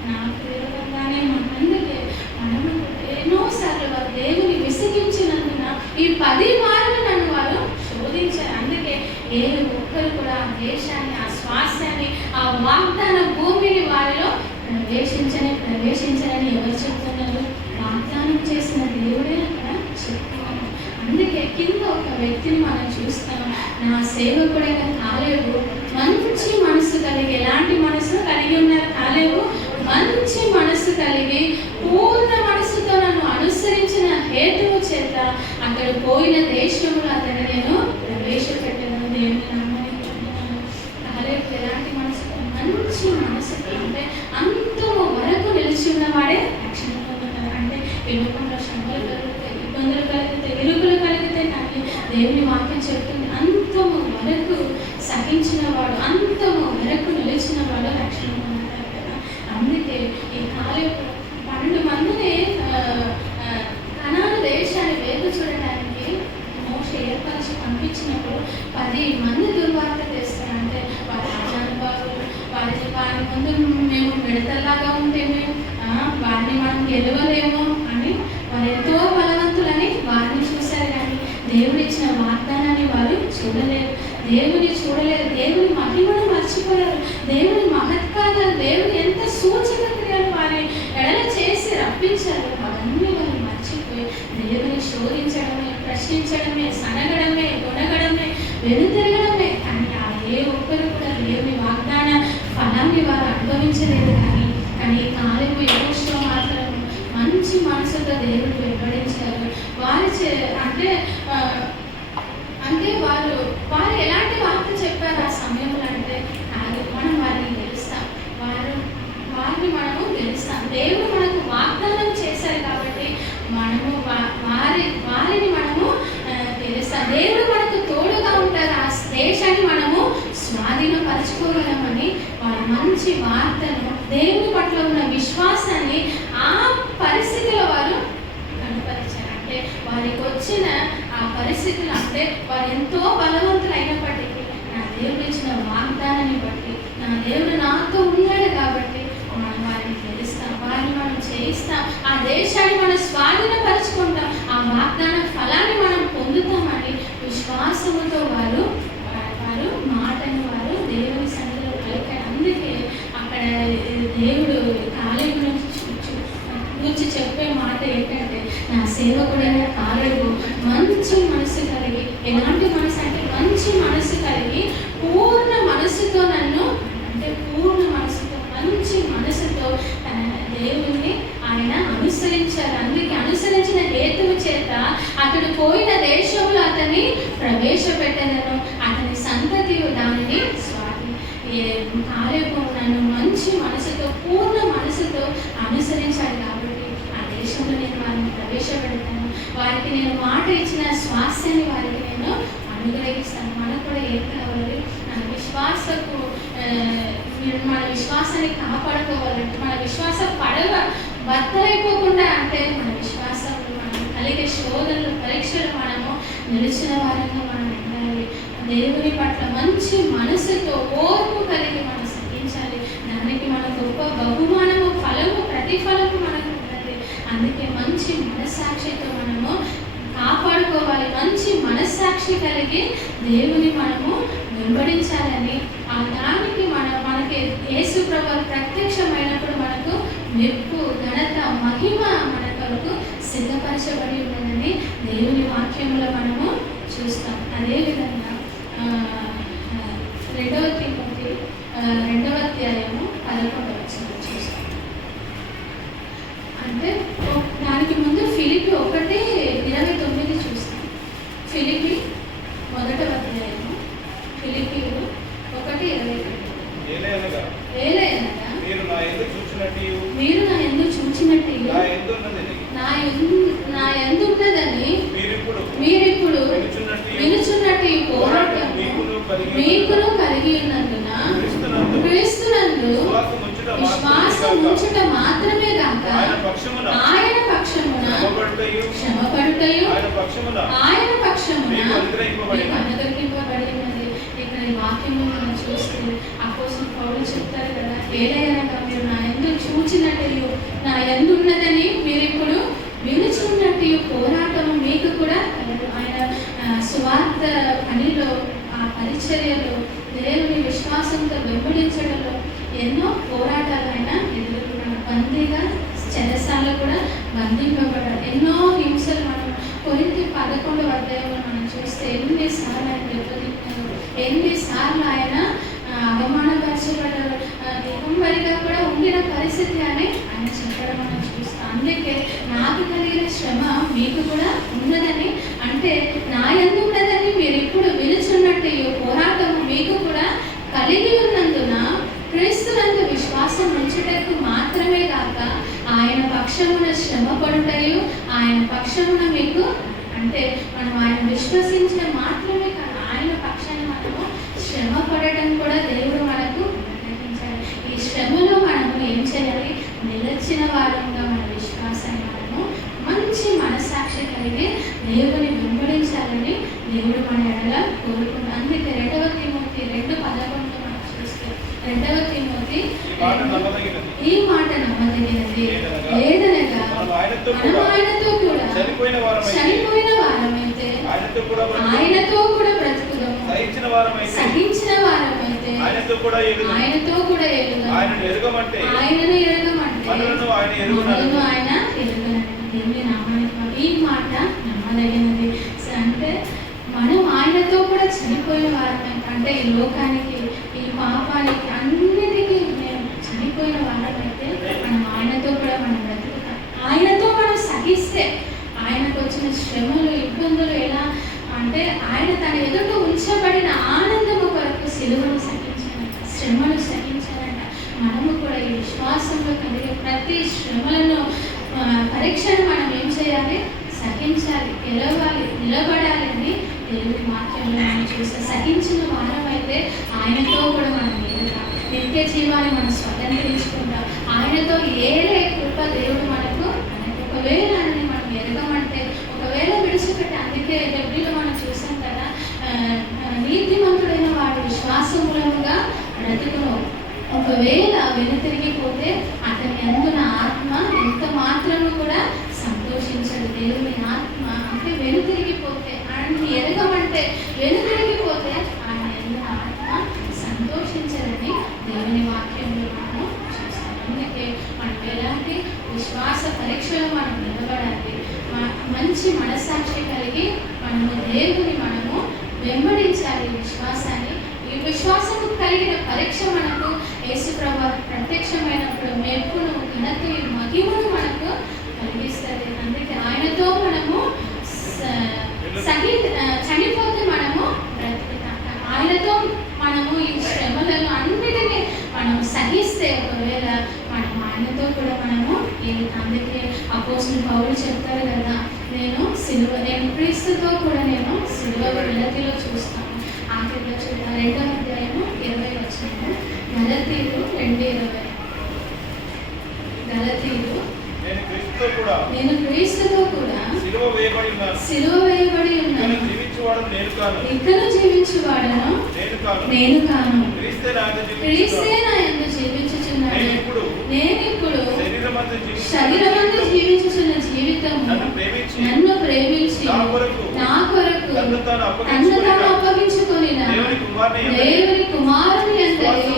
నాకు విరోధంగానే. అందుకే మనము ఎన్నోసార్లు వారు దేవుని విసిగించినందున ఈ 10 మార్లు నన్ను వారు శోధించారు. అందుకే ఏ ఒక్కరు కూడా ఆ దేశాన్ని, ఆ స్వాస్థ్యాన్ని, ఆ వాగ్దాన భూమిని వారిలో ప్రవేశించారని ఎవరు చెప్తున్నారు? వాగ్దానం చేసిన దేవుడే అక్కడ చెప్తున్నారు. అందుకే కింద ఒక వ్యక్తిని మనం చూస్తాం. నా సేవకుడైన కాలేబు మంచి మనసు కలిగి, ఎలాంటి మనసు కలిగి ఉన్నారు? కాలేబు మంచి మనసు కలిగి పూర్ణ మనసుతో నన్ను అనుసరించిన హేతువు చేత అక్కడ పోయిన దేశంలో అతన్ని నేను ప్రవేశపెట్టాను. దేవుని నామానికి వందనాలు. కాలేబు ఎలాంటి మనసు? మంచి మనసు. అంటే అంతము వరకు నిలిచి ఉన్నవాడే రక్షణ పొందుతారు. అంటే వినకుండా శ్రమలు కలుగుతాయి, ఇబ్బందులు కలుగుతాయి, ఇరుకులు కలిగితే, కానీ దేవుని వాక్యం చెప్తుంది అంతము వరకు సహించిన వాడు, అంతము వరకు నిలిచిన వాడు రక్షణ పొందుతారు కదా. అందుకే ఈ కాలేబు 12 మందిని కనాను దేశాన్ని వేగు చూడడానికి మోషే ఏర్పరిచి పంపించినప్పుడు 10 మంది దుర్వార్త తెస్తారంటే వారి రాజానుభావులు, వారి ముందు మేము మిడతల్లాగా ఉంటే వారిని మనం గెలవలేము అని వారు ఎంతో బలవంతులని వారిని చూశారు. కానీ దేవుడిచ్చిన వాగ్దానాన్ని వారు చూడలేరు, దేవుని మహిమను మర్చిపోయారు, దేవుని మహత్కార్యాలు, దేవుని ఎంత సూచక క్రియలు వారి ఎడల చేసి రప్పించారు. అవన్నీ వారు మర్చిపోయి దేవుని శోధించడమే, ప్రశ్నించడమే, సనగడమే, గొనగడమే, వెనుతిరగడమే. కానీ ఆ ఏ ఒక్కరు కూడా దేవుని వాగ్దాన ఫలాన్ని వారు అనుభవించలేదు. కానీ కాలేబు యెహోషువ మాత్రం మంచి మనసుతో దేవుడు వెంబడించారు. అంటే వారు ఎలాంటి వార్త చెప్పారు ఆ సమయంలో అంటే, మనం వారిని గెలుస్తాం, వారిని మనము గెలుస్తాం. దేవుడు మనకు వాగ్దానం చేశారు కాబట్టి మనము వారిని మనము గెలుస్తాం. దేవుడు మనకు తోడుగా ఉంటారు. ఆ దేశాన్ని మనము స్వాధీనపరచుకోగలమని వారి మంచి వార్తను, దేవుని పట్ల ఉన్న విశ్వాసాన్ని ఆ పరిస్థితిలో వారు కనపరిచారు. అంటే వారికి వచ్చిన ఆ పరిస్థితులు, అంటే వారు ఎంతో బలవంతులు అయినప్పటికీ నా దేవుడు ఇచ్చిన వాగ్దానాన్ని బట్టి, నా దేవుడు నాతో ఉన్నాడు కాబట్టి మనం వారిని గెలుస్తాం, వారిని మనం చేయిస్తాం, ఆ దేశాన్ని మనం స్వాధీనపరచుకుంటాం, ఆ వాగ్దాన ఫలాన్ని మనం పొందుతామని విశ్వాసముతో వారు మాటను వారు దేవుని సన్నిధిలో పలికారు. అందుకే అక్కడ దేవుడు కాలేబు గురించి చెప్పే మాట ఏంటంటే, నా సేవకుడైన కాలేబు మంచి మనసు కలిగి, ఎలాంటి మనసు అంటే మంచి మనసు కలిగి పూర్ణ మనసుతో నన్ను, అంటే పూర్ణ మనసుతో, మంచి మనసుతో తన దేవుణ్ణి ఆయన అనుసరించారు. అందుకే అనుసరించిన హేతువు చేత అతడు పోయిన దేశంలో అతన్ని ప్రవేశపెట్టదను, అతని సంతతి దానిని కాలేబు నన్ను మంచి మనసుతో, పూర్ణ మనసుతో అనుసరించాడు కాబట్టి ఆ దేశంలో నేను వారిని ప్రవేశపెడతాను, వారికి నేను మాట ఇచ్చిన స్వాస్థ్యాన్ని వారికి నేను అనుగ్రహిస్తాను. మనకు కూడా ఏం కావాలి? మన విశ్వాసాన్ని కాపాడుకోవాలంటే, మన విశ్వాస పడవ బద్దలైపోకుండా, అంటే మన విశ్వాసంలో మనం కలిగే శోధనలు, పరీక్షలు మనము నిలిచిన వారంగా మనం ఉండాలి. దేవుని పట్ల మంచి మనసుతో ఓర్పు కలిగి మనం సహించాలి. దానికి మన గొప్ప బహుమానము, ఫలము, ప్రతిఫలము మనకు ఉండాలి. అందుకే మంచి మనస్సాక్షితో మనము కాపాడుకోవాలి. మంచి మనస్సాక్షి కలిగి దేవుని మనము వెంబడించాలని, ఆ దానికి మనకి యేసు ప్రభువు ప్రత్యక్షమైనప్పుడు మనకు మెప్పు, ఘనత, మహిమ మన కొరకు సిద్ధపరచబడి ఉన్నదని దేవుని వాక్యంలో మనము చూస్తాం. అదేవిధంగా 2 తిమోతి 2వ అధ్యాయము 11వ వచనం చూస్తాం. అంటే దానికి ముందు ఫిలిప్పి 1:29 చూస్తాం. ఫిలిప్పి 1వ అధ్యాయము ఫిలిప్పి 1:29 ఏలయనగా మీరు నా యందు చూచినట్టు నా యందు ఉన్నదని మీరిప్పుడు వినుచున్నట్టు పోరాటం మీకును కలిగి ఉన్నందున క్రీస్తునందు విశ్వాసం ఉంచుట మాత్రమే కాక ఆయన పక్షమున శ్రమపడుటయు ఆయన పక్షమున మీకు అనుగ్రహింపబడి ఉన్నది. ఇక్కడ ఈ వాక్యము మనం చూస్తే అపోస్తలుడు పౌలు చెప్తారు కదా, ఏలయనగా మీరు నా యందు చూచినట్టు నా యందు ఉన్నదని మీరిప్పుడు వినుచున్నట్టు పోరాటము మీకు కూడా ఆయన సువార్త పనిలో, ఆ పరిచర్యలో, దేవుని విశ్వాసంతో వెంబడించడంలో ఎన్నో పోరాటాలు ఆయన ఎదుర్కొన్నాడు. బందీగా చెరసాలలో కూడా బంధింపబడ్డాడు. ఎన్నో హింసలు మనం కొరింథీ 11వ అధ్యాయంలో మనం చూస్తే ఎన్నిసార్లు ఆయన దెబ్బతిన్నారు, ఎన్నిసార్లు ఆయన అవమానపరచబడ్డారు, దిగంబరిగా కూడా ఉండిన పరిస్థితి అని ఆయన చెప్పడం మనం చూస్తాం. అందుకే నాకు కలిగిన శ్రమ మీకు కూడా ఉన్నదని, అంటే నా యందు ఉన్నదని మీరు ఇప్పుడు వినుచున్నట్టు పోరాటము మీకు కూడా కలిగి ఉన్నందున క్రీస్తునందు విశ్వాసం ఉంచుటకు మాత్రమే కాక ఆయన పక్షమున శ్రమ పడుటయు ఆయన పక్షమున మీకు, అంటే మనం ఆయన విశ్వసించిన మాత్రమే కాదు ఆయన పక్షాన మనము శ్రమ పడటం కూడా దేవుడు మనకు అనుగ్రహించాలి. ఈ శ్రమలో మనము ఏం చేయాలి? నిలచిన వారంగా మన విశ్వాసాన్ని మనము మంచి మనసాక్షి కలిగి దేవుని వెంబడించాలని దేవుడు మన ఎడల కోరుకుంటాం. అందుకే 2వ తిమోతి 2:11 మనం చూస్తే 2వ తిమోతి ఈ మాట నమ్మదగినది ఏదనగా మనం ఆయనతో కూడా చనిపోయిన వారమైతే ఆయనతో కూడా బ్రతుకుదాము, సహించిన వారమైతే ఆయనతో కూడా ఎలుగుదాము, ఆయనను ఎరుగమంటే మనలను ఆయన ఎరుగనని. దేవుని నామానికి ఈ మాట నమ్మదగినది. అంటే మనం ఆయనతో కూడా చనిపోయిన వారమే, అంటే ఈ లోకానికి, ఈ పాపానికి, అన్నిటికీ మేము చనిపోయిన వారమైతే మనం ఆయనతో కూడా మనం బ్రతుకుతాం. ఆయనతో మనం సహిస్తే ఆయనకు వచ్చిన శ్రమలు, ఇబ్బందులు ఎలా అంటే ఆయన తన ఎదుట ఉంచబడిన ఆనందము కొరకు సిలువను సహించాలంట, శ్రమను సహించాలంట. మనము కూడా ఈ విశ్వాసంలో కలిగే ప్రతి శ్రమలను, పరీక్షను మనం ఏం చేయాలి? సహించాలి, గెలవాలి, నిలబడాలి అని దేవుని వాక్యంలో మనం చూస్తే సహించిన వారమైతే ఆయనతో కూడా మనం ఎదుగుతాం, నిత్య జీవాన్ని మనం స్వతంత్రించుకుంటాం. ఆయనతో ఏలే కృప దేవుడు మనకు ఒకవేళ అని మనం ఎదగమంటే, ఒకవేళ విడిచిపెట్టి, అందుకే డబ్బులు మనం చూసాం కదా, నీతిమంతుడైన వాడు విశ్వాసమూలముగా బ్రతుకును, ఒకవేళ వెనుతిరిగిపోతే అతని అందున ఆత్మ ఎంత మాత్రము కూడా సంతోషించదు. దేవుని ఆత్మ అంటే వెనుతిరిగిపోతే, ఆయన్ని ఎరగమంటే వెనుతిరిగిపోతే ఆయన అందున ఆత్మ సంతోషించదని దేవుని వాక్యంలో మనం చూస్తాం. అందుకే మనం ఎలాంటి విశ్వాస పరీక్షలో మనం నిలబడాలి, మంచి మనస్సాక్షి కలిగి మనము దేవుని మనము వెంబడించాలి. విశ్వాసాన్ని, ఈ విశ్వాసము కలిగిన పరీక్ష మనకు యేసుప్రభు ప్రత్యక్షమైనప్పుడు మెప్పును, ఘనతయు, మహిమను మనకు కలిగిస్తుంది. అందుకే ఆయనతో మనము చనిపోతే మనము బ్రతుకుతాం. ఆయనతో మనము ఈ శ్రమలను అన్నిటినీ మనం సహిస్తే ఒకవేళ మనం ఆయనతో కూడా మనము అందుకే అపోస్తలుడు పౌలు చెప్తారు కదా, నేను క్రీస్తుతో కూడా నేను సిలువ వెలతిలో చూస్తాను. ఆఖరిలో చూద్దాం 2వ అధ్యాయము 20 వచనము, గలతీయులు 2:20. గలతీయులు నేను క్రీస్తుతో కూడా సిలువ వేయబడి ఉన్నాను, ఇకను జీవించువాడను నేను కాను, క్రీస్తే నా యందు జీవించుచున్నాడు. నేనిప్పుడు శరీరమందు జీవించుచున్న జీవితము నన్ను ప్రేమించి నా కొరకు తన్ను తాను అప్పగించుకొని దేవుని కుమారుని అందరి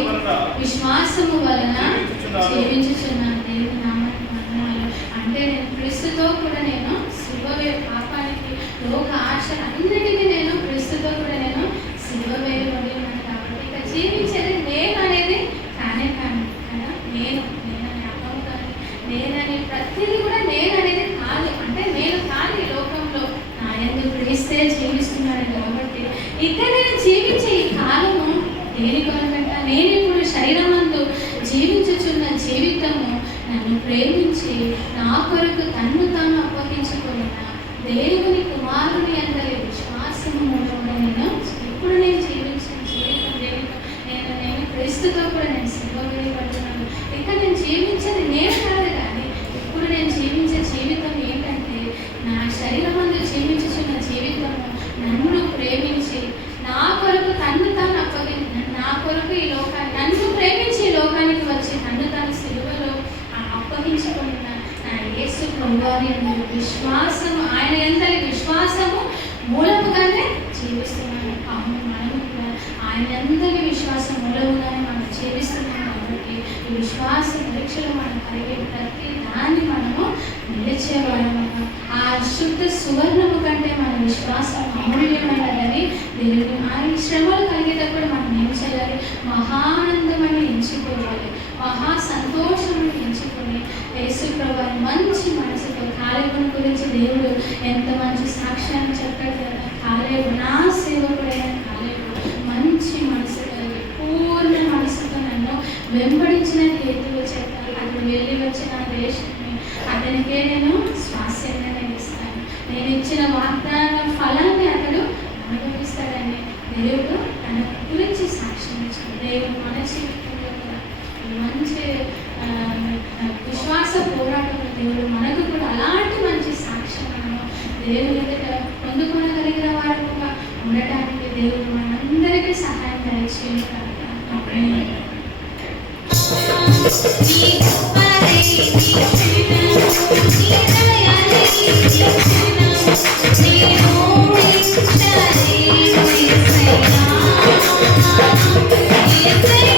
విశ్వాస వందనాలు. జీవించుచున్న దేవుని నామానికి వందనాలు. అంటే నేను క్రీస్తుతో కూడా నేను సిలువ పాపానికి లోక ఆశలన్నిటికీ నేను క్రీస్తుతో కూడా నేను సిలువ వేయబడి ఉన్నాను కాబట్టి ఇక జీవించేది నేను అనేది కానే కాను కదా. నేనని అర్థం కానీ నేనని ప్రతిదీ కూడా నేను అనేది కాదు. అంటే నేను కాదు ఈ లోకంలో నా యందు క్రీస్తే జీవిస్తున్నాడు కాబట్టి ఇక నేను జీవించే ఈ కాలము దేని కొరకంట నేను ఇప్పుడు శరీరమందు జీవించుచున్న జీవితము నన్ను ప్రేమించి నా కొరకు తన్ను తాను అప్పగించుకున్న దేవుని కుమారుని అందరి విశ్వాసము మూలంగా నేను ఇప్పుడు నేను జీవించిన జీవితం నేను క్రీస్తుతో కూడా నేను సిలువ వేయబడుతున్నాను. ఇక నేను జీవించేది నేను కాదు కానీ ఇప్పుడు నేను జీవించే జీవితం ఏంటంటే నా శరీరమందు జీవించుచున్న జీవితము నన్ను ప్రేమించి నా కొరకు తన్ను తాను నా కొరకు ఈ లోకాన్ని నన్ను ప్రేమించి ఈ లోకానికి వచ్చి నన్ను తాను సిలువలో అప్పగించుకున్న నా యేసు ప్రభువారి యందు విశ్వాసము ఆయన యందరి విశ్వాసము మూలముగానే జీవిస్తున్నాను. అవును, మనము కూడా ఆయన యందరి విశ్వాసం మూలముగానే మనం జీవిస్తున్నాం కాబట్టి ఈ విశ్వాస పరీక్షలు మనం కలిగే ప్రతి దాన్ని మనము నిలిచేవాళ్ళము. ఆ శుద్ధ సువర్ణము కంటే మన విశ్వాసం అమూల్యమైనదని దేవుడు ఆయన శ్రమలు కలిగేటప్పుడు మనం ఏం చేయాలి? మహానందమని ఎంచుకోవాలి, మహా సంతోషాన్ని ఎంచుకొని యేసు ప్రభువారి మంచి మనసుతో కాలేబుని గురించి దేవుడు ఎంత మంచి సాక్ష్యాన్ని చెప్పాడు కదా. కాలేబు నా సేవకుడైన కాలేబు మంచి మనసు కలిగి పూర్ణ మనసుతో నన్ను వెంబడించిన హేతువు చేత అతడు వెళ్ళి వచ్చిన దేశాన్ని అతనికే నేను స్వాస్యంగా నేను ఇస్తాను, నేను ఇచ్చిన వాగ్దాన ఫలాన్ని అతడు అనుభవిస్తాడని దేవుడు తన గురించి సాక్ష్యం ఇచ్చాడు. దేవుడు మన జీవితంలో కూడా మంచి విశ్వాస పోరాటంలో దేవుడు మనకు కూడా అలాంటి మంచి సాక్ష్యం మనము దేవుని ఎదుట పొందుకోగలిగిన వారుగా ఉండటానికి దేవుడు మనందరికీ సహాయం దయచేయగలరు. Yes,